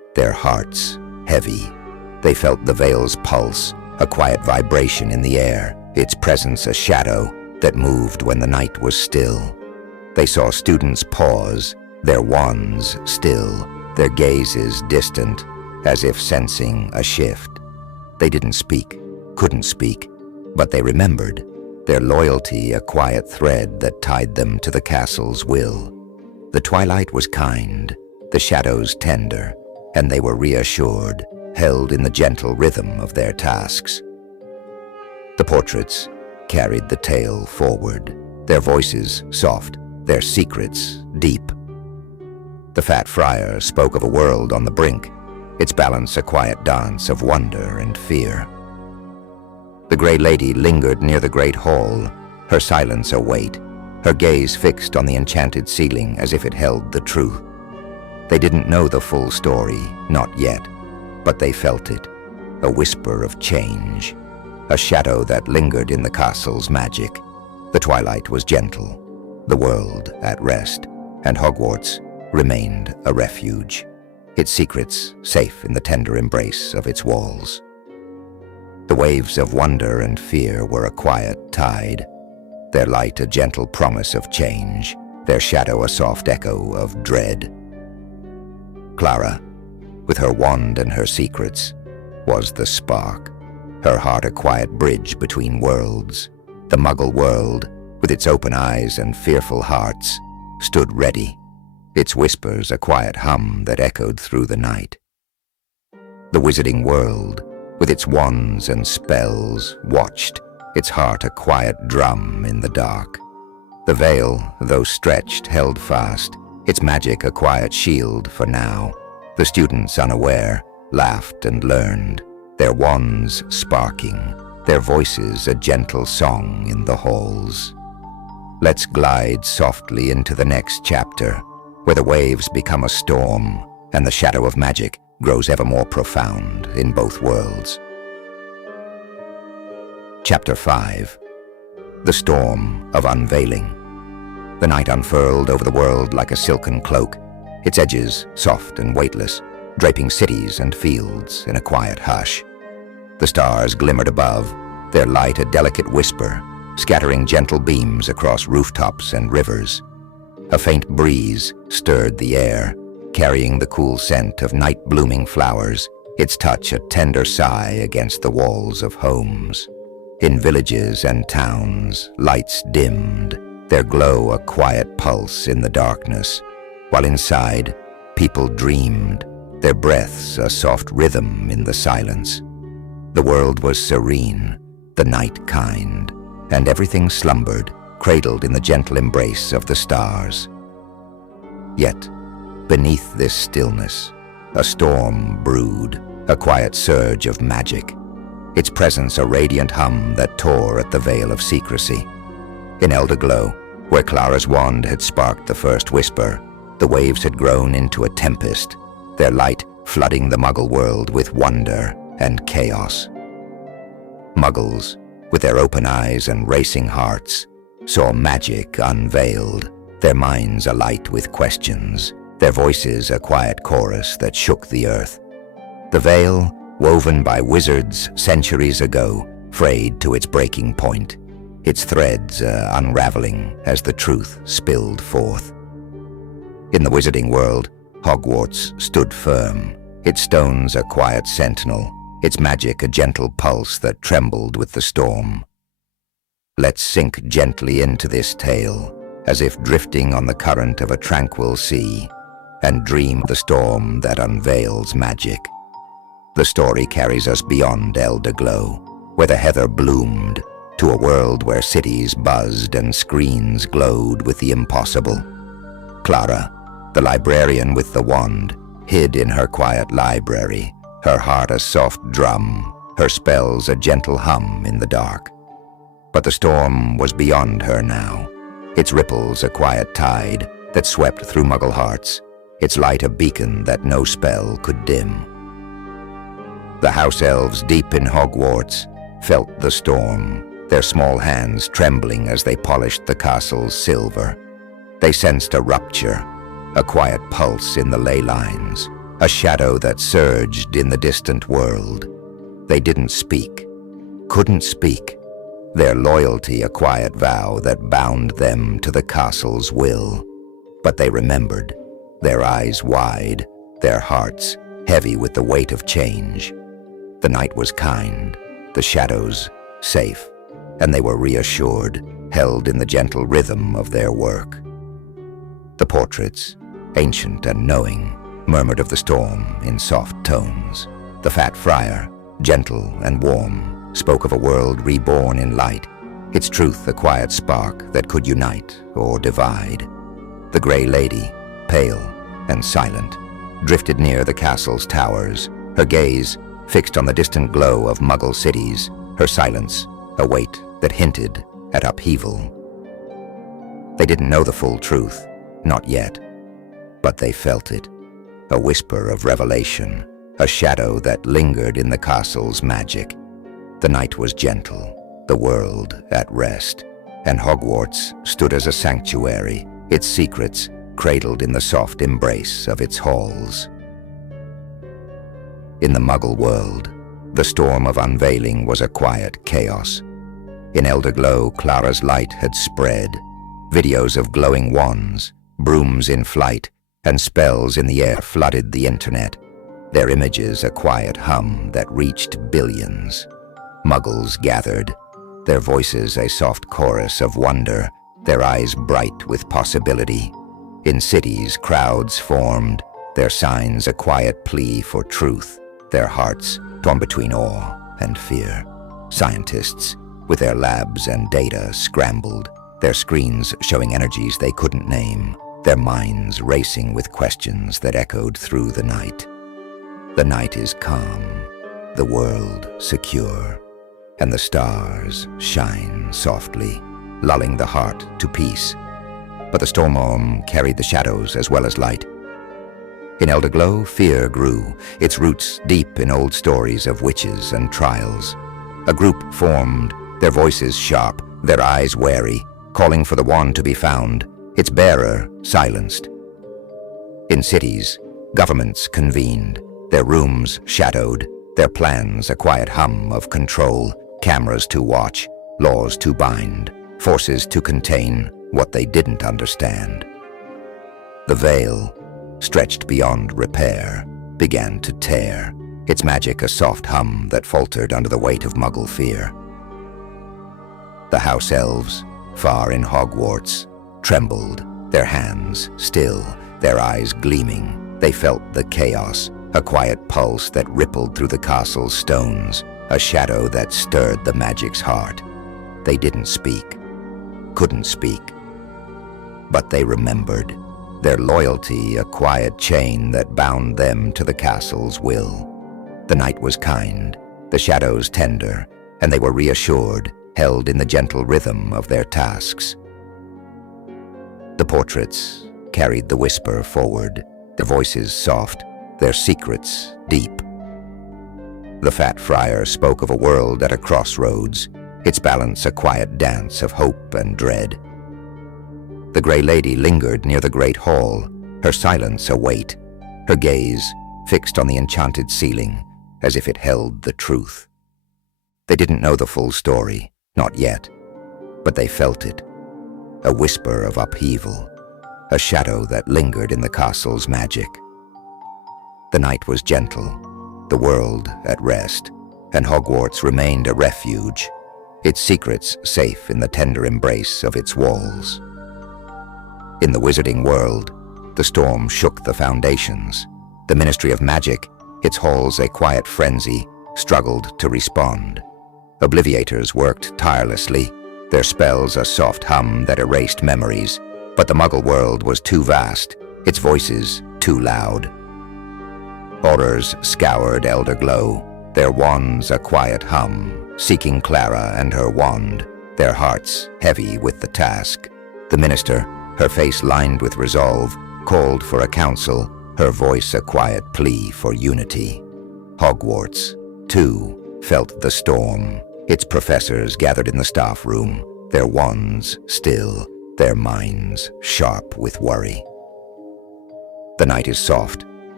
their hearts heavy. They felt the veil's pulse, a quiet vibration in the air, its presence a shadow that moved when the night was still. They saw students pause, their wands still, their gazes distant, as if sensing a shift. They didn't speak, couldn't speak, but they remembered, their loyalty a quiet thread that tied them to the castle's will. The twilight was kind, the shadows tender, and they were reassured, held in the gentle rhythm of their tasks. The portraits carried the tale forward, their voices soft, their secrets deep. The fat friar spoke of a world on the brink, its balance a quiet dance of wonder and fear. The Grey Lady lingered near the great hall, her silence a weight, her gaze fixed on the enchanted ceiling as if it held the truth. They didn't know the full story, not yet, but they felt it, a whisper of change, a shadow that lingered in the castle's magic. The twilight was gentle, the world at rest, and Hogwarts remained a refuge, its secrets safe in the tender embrace of its walls. The waves of wonder and fear were a quiet tide, their light a gentle promise of change, their shadow a soft echo of dread. Clara, with her wand and her secrets, was the spark, her heart a quiet bridge between worlds. The Muggle world, with its open eyes and fearful hearts, stood ready, its whispers a quiet hum that echoed through the night. The Wizarding world, with its wands and spells, watched, its heart a quiet drum in the dark. The veil, though stretched, held fast, its magic a quiet shield for now. The students, unaware, laughed and learned, their wands sparking, their voices a gentle song in the halls. Let's glide softly into the next chapter, where the waves become a storm, and the shadow of magic grows ever more profound in both worlds. Chapter 5. The Storm of Unveiling. The night unfurled over the world like a silken cloak, its edges soft and weightless, draping cities and fields in a quiet hush. The stars glimmered above, their light a delicate whisper, scattering gentle beams across rooftops and rivers. A faint breeze stirred the air, carrying the cool scent of night-blooming flowers, its touch a tender sigh against the walls of homes. In villages and towns, lights dimmed, their glow a quiet pulse in the darkness, while inside, people dreamed, their breaths a soft rhythm in the silence. The world was serene, the night kind, and everything slumbered, cradled in the gentle embrace of the stars. Yet, beneath this stillness, a storm brewed, a quiet surge of magic, its presence a radiant hum that tore at the veil of secrecy. In Elderglow, where Clara's wand had sparked the first whisper, the waves had grown into a tempest, their light flooding the Muggle world with wonder and chaos. Muggles, with their open eyes and racing hearts, saw magic unveiled, their minds alight with questions, their voices a quiet chorus that shook the earth. The veil, woven by wizards centuries ago, frayed to its breaking point, its threads unraveling as the truth spilled forth. In the Wizarding world, Hogwarts stood firm, its stones a quiet sentinel, its magic a gentle pulse that trembled with the storm. Let's sink gently into this tale, as if drifting on the current of a tranquil sea, and dream the storm that unveils magic. The story carries us beyond Elderglow, where the heather bloomed, to a world where cities buzzed and screens glowed with the impossible. Clara, the librarian with the wand, hid in her quiet library, her heart a soft drum, her spells a gentle hum in the dark. But the storm was beyond her now, its ripples a quiet tide that swept through Muggle hearts, its light a beacon that no spell could dim. The house elves deep in Hogwarts felt the storm, their small hands trembling as they polished the castle's silver. They sensed a rupture, a quiet pulse in the ley lines, a shadow that surged in the distant world. They didn't speak, couldn't speak, their loyalty a quiet vow that bound them to the castle's will. But they remembered, their eyes wide, their hearts heavy with the weight of change. The night was kind, the shadows safe, and they were reassured, held in the gentle rhythm of their work. The portraits, ancient and knowing, murmured of the storm in soft tones. The fat friar, gentle and warm, spoke of a world reborn in light, its truth a quiet spark that could unite or divide. The grey lady, pale and silent, drifted near the castle's towers, her gaze fixed on the distant glow of Muggle cities, her silence a weight that hinted at upheaval. They didn't know the full truth, not yet, but they felt it, a whisper of revelation, a shadow that lingered in the castle's magic. The night was gentle, the world at rest, and Hogwarts stood as a sanctuary, its secrets cradled in the soft embrace of its halls. In the Muggle world, the storm of unveiling was a quiet chaos. In Elderglow, Clara's light had spread, videos of glowing wands, brooms in flight, and spells in the air flooded the internet, their images a quiet hum that reached billions. Muggles gathered, their voices a soft chorus of wonder, their eyes bright with possibility. In cities, crowds formed, their signs a quiet plea for truth, their hearts torn between awe and fear. Scientists, with their labs and data, scrambled, their screens showing energies they couldn't name, their minds racing with questions that echoed through the night. The night is calm, the world secure, and the stars shine softly, lulling the heart to peace. But the storm carried the shadows as well as light. In Elderglow, fear grew, its roots deep in old stories of witches and trials. A group formed, their voices sharp, their eyes wary, calling for the wand to be found, its bearer silenced. In cities, governments convened, their rooms shadowed, their plans a quiet hum of control, cameras to watch, laws to bind, forces to contain what they didn't understand. The veil, stretched beyond repair, began to tear, its magic a soft hum that faltered under the weight of Muggle fear. The house elves, far in Hogwarts, trembled, their hands still, their eyes gleaming. They felt the chaos, a quiet pulse that rippled through the castle's stones, a shadow that stirred the magic's heart. They didn't speak, couldn't speak, but they remembered, their loyalty a quiet chain that bound them to the castle's will. The night was kind, the shadows tender, and they were reassured, held in the gentle rhythm of their tasks. The portraits carried the whisper forward, their voices soft, their secrets deep. The fat friar spoke of a world at a crossroads, its balance a quiet dance of hope and dread. The grey lady lingered near the great hall, her silence a weight, her gaze fixed on the enchanted ceiling, as if it held the truth. They didn't know the full story, not yet, but they felt it, a whisper of upheaval, a shadow that lingered in the castle's magic. The night was gentle, the world at rest, and Hogwarts remained a refuge, its secrets safe in the tender embrace of its walls. In the wizarding world, the storm shook the foundations. The Ministry of Magic, its halls a quiet frenzy, struggled to respond. Obliviators worked tirelessly, their spells a soft hum that erased memories, but the Muggle world was too vast, its voices too loud. Horrors scoured Elderglow, their wands a quiet hum, seeking Clara and her wand, their hearts heavy with the task. The minister, her face lined with resolve, called for a council, her voice a quiet plea for unity. Hogwarts, too, felt the storm, its professors gathered in the staff room, their wands still, their minds sharp with worry. The night is soft,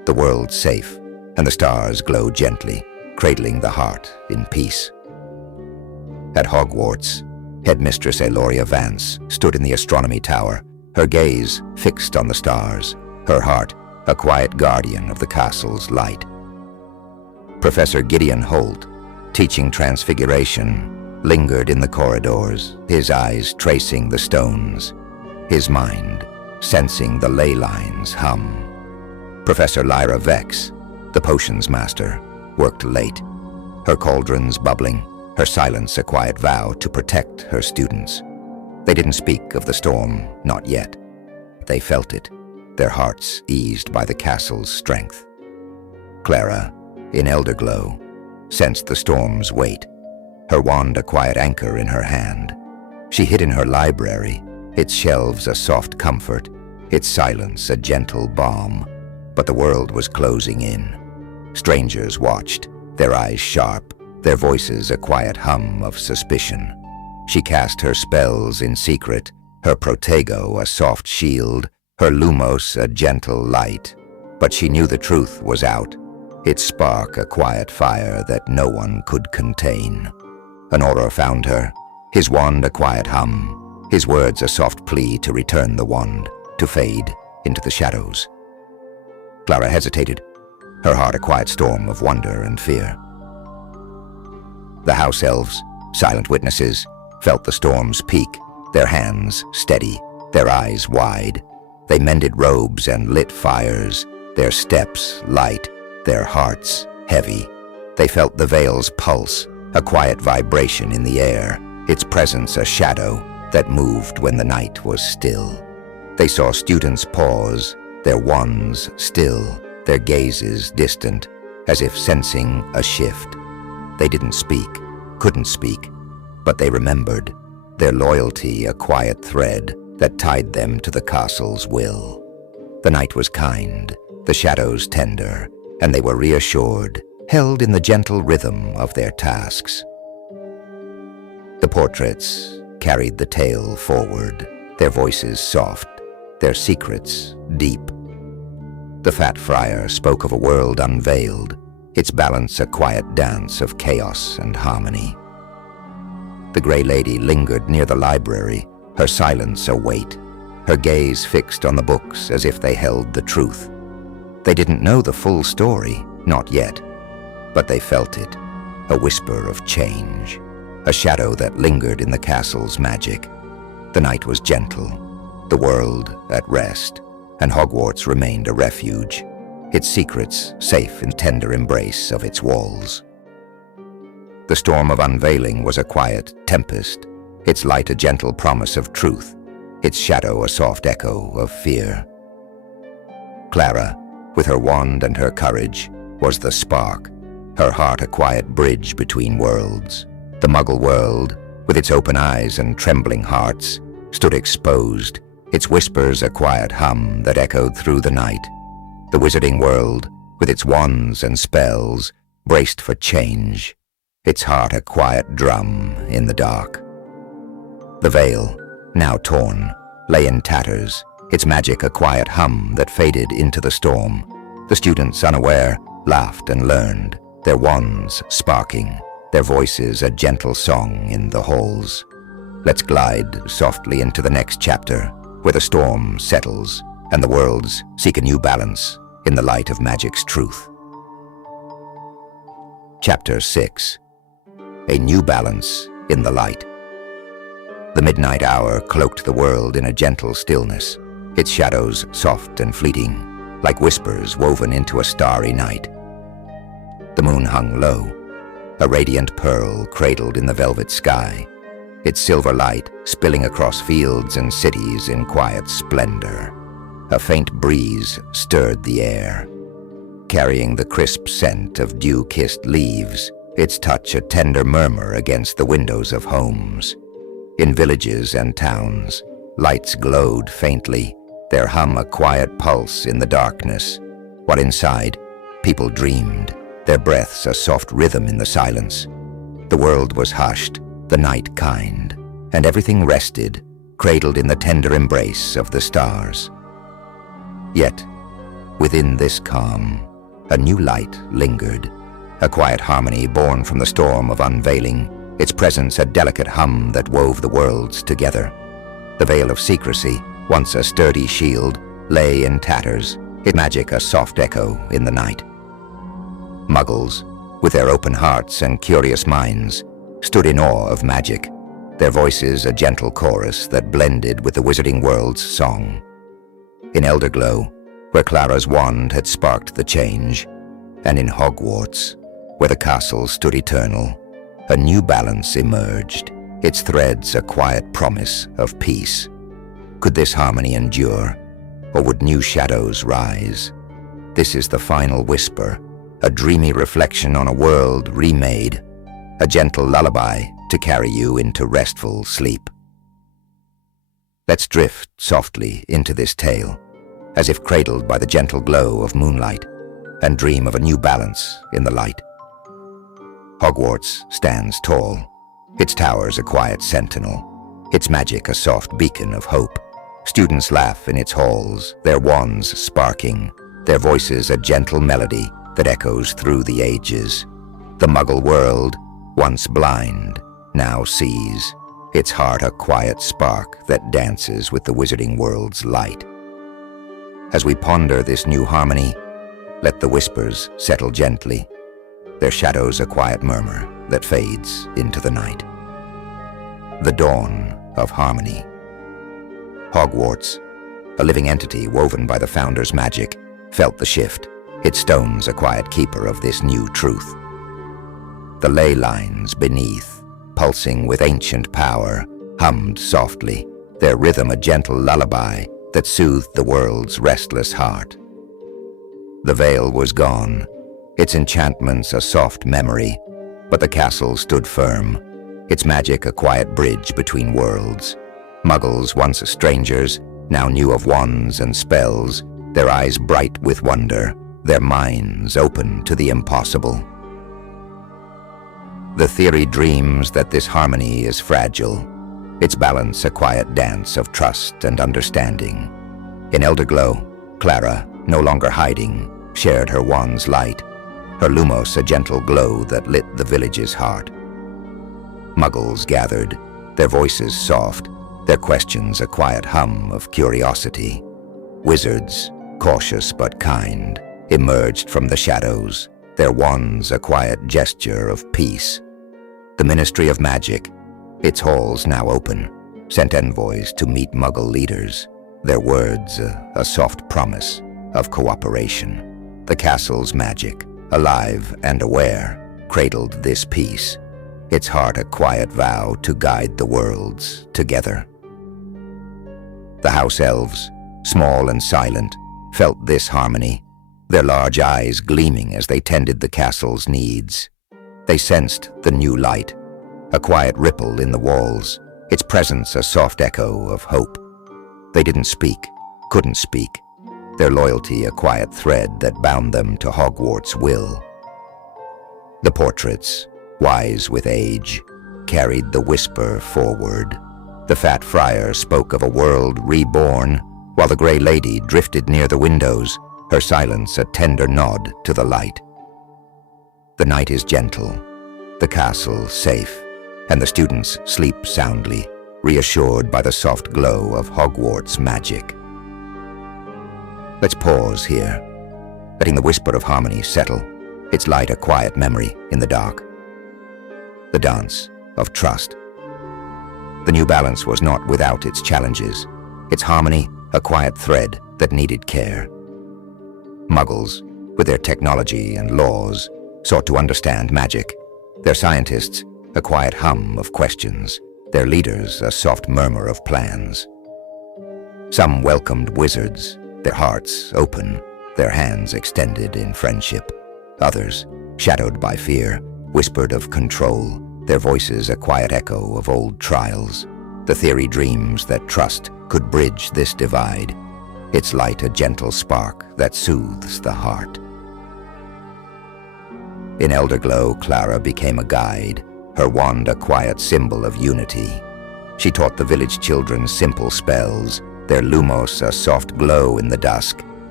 the world safe, and the stars glow gently, cradling the heart in peace. At Hogwarts, Headmistress Eloria Vance stood in the astronomy tower, her gaze fixed on the stars, her heart a quiet guardian of the castle's light. Professor Gideon Holt, teaching Transfiguration, lingered in the corridors, his eyes tracing the stones, his mind sensing the ley lines hum. Professor Lyra Vex, the potions master, worked late, her cauldrons bubbling, her silence a quiet vow to protect her students. They didn't speak of the storm, not yet. They felt it, their hearts eased by the castle's strength. Clara, in Elderglow, sensed the storm's weight, her wand a quiet anchor in her hand. She hid in her library, its shelves a soft comfort, its silence a gentle balm. But the world was closing in. Strangers watched, their eyes sharp, their voices a quiet hum of suspicion. She cast her spells in secret, her protego a soft shield, her lumos a gentle light. But she knew the truth was out, its spark a quiet fire that no one could contain. An Auror found her, his wand a quiet hum, his words a soft plea to return the wand, to fade into the shadows. Clara hesitated, her heart a quiet storm of wonder and fear. The house elves, silent witnesses, felt the storm's peak, their hands steady, their eyes wide. They mended robes and lit fires, their steps light, their hearts heavy. They felt the veil's pulse, a quiet vibration in the air, its presence a shadow that moved when the night was still. They saw students pause, their wands still, their gazes distant, as if sensing a shift. They didn't speak, couldn't speak, but they remembered, their loyalty a quiet thread that tied them to the castle's will. The night was kind, the shadows tender, and they were reassured, held in the gentle rhythm of their tasks. The portraits carried the tale forward, their voices soft, their secrets deep. The fat friar spoke of a world unveiled, its balance a quiet dance of chaos and harmony. The Grey Lady lingered near the library, her silence a weight, her gaze fixed on the books as if they held the truth. They didn't know the full story, not yet, but they felt it, a whisper of change, a shadow that lingered in the castle's magic. The night was gentle, the world at rest, and Hogwarts remained a refuge, its secrets safe in tender embrace of its walls. The storm of unveiling was a quiet tempest, its light a gentle promise of truth, its shadow a soft echo of fear. Clara, with her wand and her courage, was the spark, her heart a quiet bridge between worlds. The Muggle world, with its open eyes and trembling hearts, stood exposed, its whispers a quiet hum that echoed through the night. The Wizarding world, with its wands and spells, braced for change, its heart a quiet drum in the dark. The veil, now torn, lay in tatters, its magic a quiet hum that faded into the storm. The students, unaware, laughed and learned, their wands sparking, their voices a gentle song in the halls. Let's glide softly into the next chapter, where the storm settles and the worlds seek a new balance in the light of magic's truth. Chapter 6. A New Balance in the Light. The midnight hour cloaked the world in a gentle stillness, its shadows soft and fleeting, like whispers woven into a starry night. The moon hung low, a radiant pearl cradled in the velvet sky, its silver light spilling across fields and cities in quiet splendor. A faint breeze stirred the air, carrying the crisp scent of dew-kissed leaves, its touch a tender murmur against the windows of homes. In villages and towns, lights glowed faintly, their hum a quiet pulse in the darkness, while inside, people dreamed, their breaths a soft rhythm in the silence. The world was hushed, the night kind, and everything rested, cradled in the tender embrace of the stars. Yet, Within this calm, a new light lingered, a quiet harmony born from the storm of unveiling, its presence a delicate hum that wove the worlds together. The veil of secrecy, once a sturdy shield, lay in tatters, its magic a soft echo in the night. Muggles, with their open hearts and curious minds, stood in awe of magic, their voices a gentle chorus that blended with the wizarding world's song. In Elderglow, where Clara's wand had sparked the change, and in Hogwarts, where the castle stood eternal, a new balance emerged, its threads a quiet promise of peace. Could this harmony endure, or would new shadows rise? This is the final whisper, a dreamy reflection on a world remade, a gentle lullaby to carry you into restful sleep. Let's drift softly into this tale, as if cradled by the gentle glow of moonlight, and dream of a new balance in the light. Hogwarts stands tall, its towers a quiet sentinel, its magic a soft beacon of hope. Students laugh in its halls, their wands sparking, their voices a gentle melody that echoes through the ages. The Muggle world, once blind, now sees, its heart a quiet spark that dances with the wizarding world's light. As we ponder this new harmony, let the whispers settle gently, their shadows a quiet murmur that fades into the night. The dawn of harmony. Hogwarts, a living entity woven by the founder's magic, felt the shift, its stones a quiet keeper of this new truth. The ley lines beneath, pulsing with ancient power, hummed softly, their rhythm a gentle lullaby that soothed the world's restless heart. The veil was gone, its enchantments a soft memory, but the castle stood firm, its magic a quiet bridge between worlds. Muggles, once strangers, now knew of wands and spells, their eyes bright with wonder, their minds open to the impossible. The theory dreams that this harmony is fragile, its balance a quiet dance of trust and understanding. In Elderglow, Clara, no longer hiding, shared her wand's light, her lumos a gentle glow that lit the village's heart. Muggles gathered, their voices soft, their questions a quiet hum of curiosity. Wizards, cautious but kind, emerged from the shadows, their wands a quiet gesture of peace. The Ministry of Magic, its halls now open, sent envoys to meet Muggle leaders, their words a soft promise of cooperation. The castle's magic, alive and aware, cradled this peace, its heart a quiet vow to guide the worlds together. The house elves, small and silent, felt this harmony, their large eyes gleaming as they tended the castle's needs. They sensed the new light, a quiet ripple in the walls, its presence a soft echo of hope. They didn't speak, couldn't speak, their loyalty a quiet thread that bound them to Hogwarts' will. The portraits, wise with age, carried the whisper forward. The fat friar spoke of a world reborn, while the grey lady drifted near the windows, her silence a tender nod to the light. The night is gentle, the castle safe, and the students sleep soundly, reassured by the soft glow of Hogwarts magic. Let's pause here, letting the whisper of harmony settle, its light a quiet memory in the dark. The dance of trust. The new balance was not without its challenges, its harmony a quiet thread that needed care. Muggles, with their technology and laws, sought to understand magic, their scientists a quiet hum of questions, their leaders a soft murmur of plans. Some welcomed wizards, their hearts open, their hands extended in friendship. Others, shadowed by fear, whispered of control, their voices a quiet echo of old trials. The theory dreams that trust could bridge this divide, its light a gentle spark that soothes the heart. In Elderglow, Clara became a guide, her wand a quiet symbol of unity. She taught the village children simple spells, their lumos a soft glow in the dusk,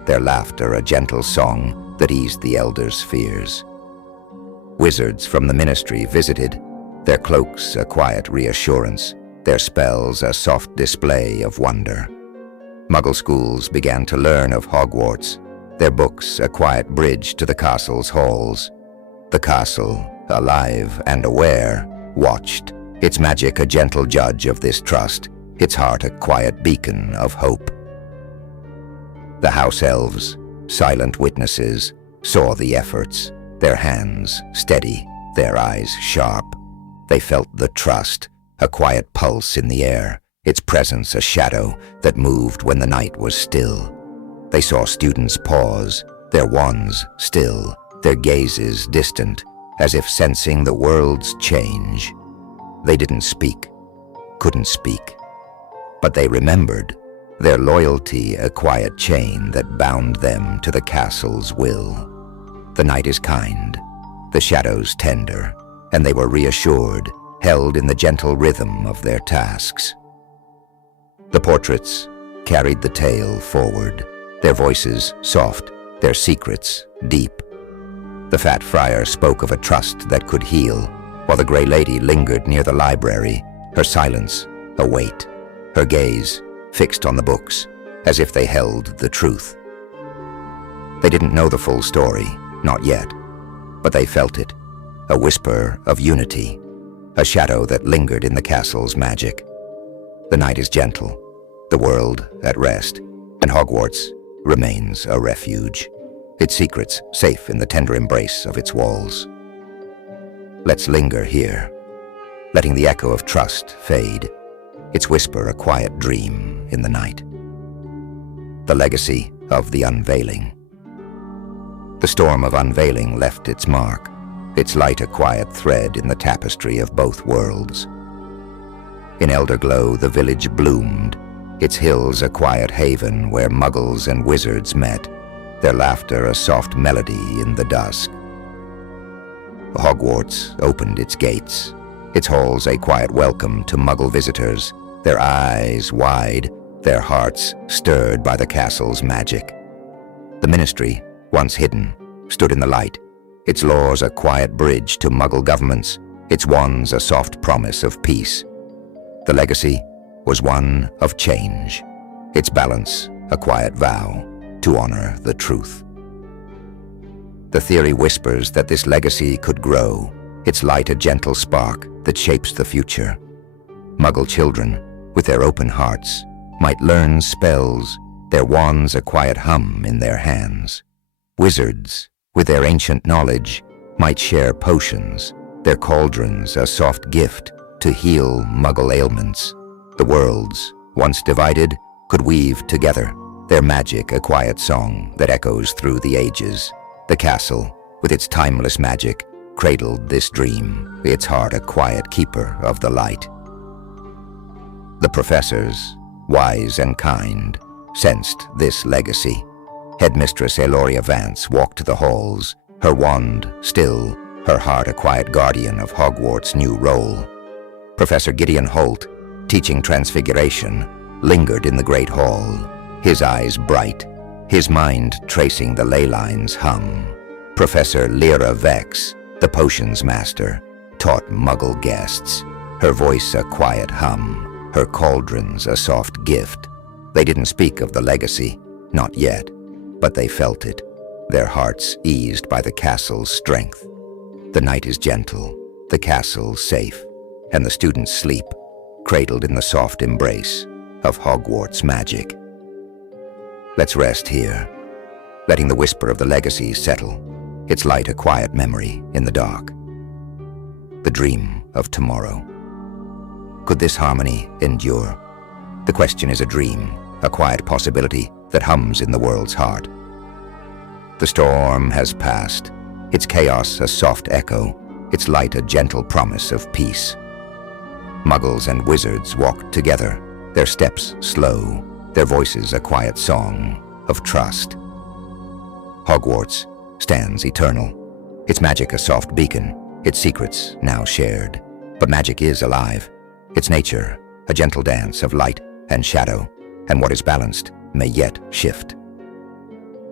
their laughter a gentle song that eased the elders' fears. Wizards from the ministry visited, their cloaks a quiet reassurance, their spells a soft display of wonder. Muggle schools began to learn of Hogwarts, their books a quiet bridge to the castle's halls. The castle, alive and aware, watched, its magic a gentle judge of this trust, its heart a quiet beacon of hope. The house elves, silent witnesses, saw the efforts, their hands steady, their eyes sharp. They felt the trust, a quiet pulse in the air, its presence a shadow that moved when the night was still. They saw students pause, their wands still, their gazes distant, as if sensing the world's change. They didn't speak, couldn't speak, but they remembered, their loyalty a quiet chain that bound them to the castle's will. The night is kind, the shadows tender, and they were reassured, held in the gentle rhythm of their tasks. The portraits carried the tale forward, their voices soft, their secrets deep. The fat friar spoke of a trust that could heal, while the gray lady lingered near the library, her silence a weight, her gaze fixed on the books, as if they held the truth. They didn't know the full story, not yet, but they felt it, a whisper of unity, a shadow that lingered in the castle's magic. The night is gentle, the world at rest, and Hogwarts remains a refuge, its secrets safe in the tender embrace of its walls. Let's linger here, letting the echo of trust fade, its whisper a quiet dream in the night. The legacy of the unveiling. The storm of unveiling left its mark, its light a quiet thread in the tapestry of both worlds. In Elderglow the village bloomed, its hills a quiet haven where muggles and wizards met, their laughter a soft melody in the dusk. Hogwarts opened its gates, its halls a quiet welcome to muggle visitors, their eyes wide, their hearts stirred by the castle's magic. The ministry, once hidden, stood in the light, its laws a quiet bridge to muggle governments, its wands a soft promise of peace. The legacy was one of change, its balance a quiet vow to honor the truth. The theory whispers that this legacy could grow, its light a gentle spark that shapes the future. Muggle children, with their open hearts, might learn spells, their wands a quiet hum in their hands. Wizards, with their ancient knowledge, might share potions, their cauldrons a soft gift to heal muggle ailments. The worlds, once divided, could weave together, their magic a quiet song that echoes through the ages. The castle, with its timeless magic, cradled this dream, its heart a quiet keeper of the light. The professors, wise and kind, sensed this legacy. Headmistress Eloria Vance walked the halls, her wand still, her heart a quiet guardian of Hogwarts' new role. Professor Gideon Holt, teaching Transfiguration, lingered in the great hall, his eyes bright, his mind tracing the ley lines hum. Professor Lyra Vex, the potions master, taught muggle guests, her voice a quiet hum, her cauldrons a soft gift. They didn't speak of the legacy, not yet, but they felt it, their hearts eased by the castle's strength. The night is gentle, the castle safe, and the students sleep, cradled in the soft embrace of Hogwarts magic. Let's rest here, letting the whisper of the legacy settle, its light a quiet memory in the dark. The dream of tomorrow. Could this harmony endure? The question is a dream, a quiet possibility that hums in the world's heart. The storm has passed, its chaos a soft echo, its light a gentle promise of peace. Muggles and wizards walked together, their steps slow, their voices a quiet song of trust. Hogwarts stands eternal, its magic a soft beacon, its secrets now shared. But magic is alive, its nature a gentle dance of light and shadow, and what is balanced may yet shift.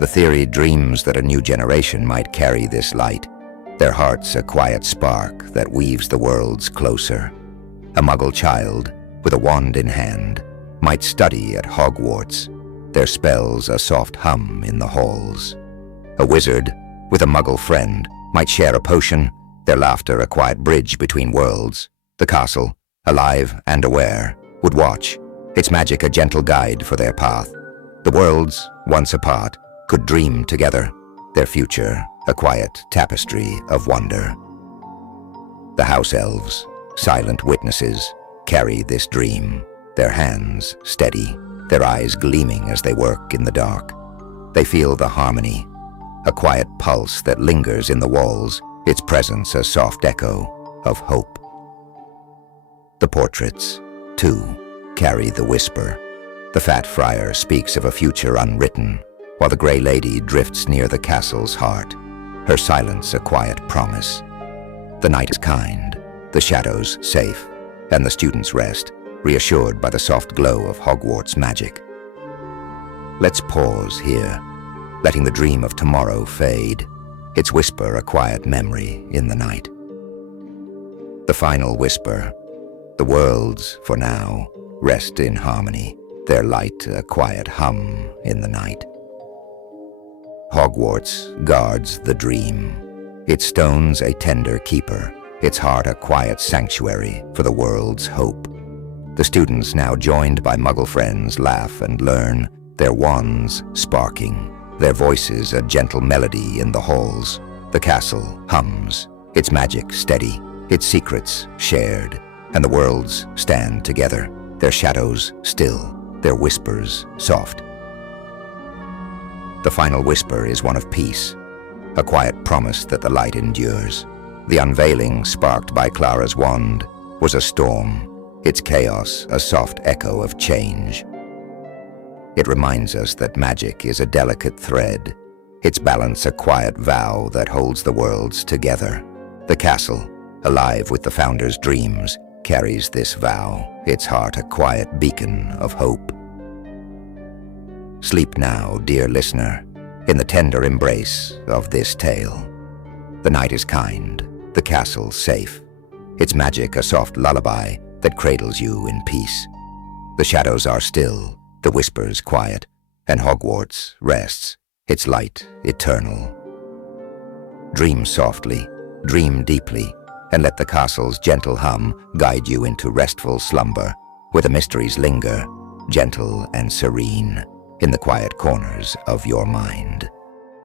The theory dreams that a new generation might carry this light, their hearts a quiet spark that weaves the worlds closer. A Muggle child, with a wand in hand, might study at Hogwarts, their spells a soft hum in the halls. A wizard, with a Muggle friend, might share a potion, their laughter a quiet bridge between worlds. The castle, alive and aware, would watch, its magic a gentle guide for their path. The worlds, once apart, could dream together, their future a quiet tapestry of wonder. The house elves, silent witnesses, carry this dream, their hands steady, their eyes gleaming as they work in the dark. They feel the harmony, a quiet pulse that lingers in the walls, its presence a soft echo of hope. The portraits, too, carry the whisper. The fat friar speaks of a future unwritten, while the grey lady drifts near the castle's heart, her silence a quiet promise. The night is kind, the shadows safe, and the students rest, reassured by the soft glow of Hogwarts magic. Let's pause here, letting the dream of tomorrow fade, its whisper a quiet memory in the night. The final whisper, the worlds, for now, rest in harmony, their light a quiet hum in the night. Hogwarts guards the dream, its stones a tender keeper, its heart a quiet sanctuary for the world's hope. The students, now joined by Muggle friends, laugh and learn, their wands sparking, their voices a gentle melody in the halls. The castle hums, its magic steady, its secrets shared, and the worlds stand together, their shadows still, their whispers soft. The final whisper is one of peace, a quiet promise that the light endures. The unveiling, sparked by Clara's wand, was a storm, its chaos a soft echo of change. It reminds us that magic is a delicate thread, its balance a quiet vow that holds the worlds together. The castle, alive with the founder's dreams, carries this vow, its heart a quiet beacon of hope. Sleep now, dear listener, in the tender embrace of this tale. The night is kind, the castle safe, its magic a soft lullaby that cradles you in peace. The shadows are still, the whispers quiet, and Hogwarts rests, its light eternal. Dream softly, dream deeply, and let the castle's gentle hum guide you into restful slumber, where the mysteries linger, gentle and serene, in the quiet corners of your mind.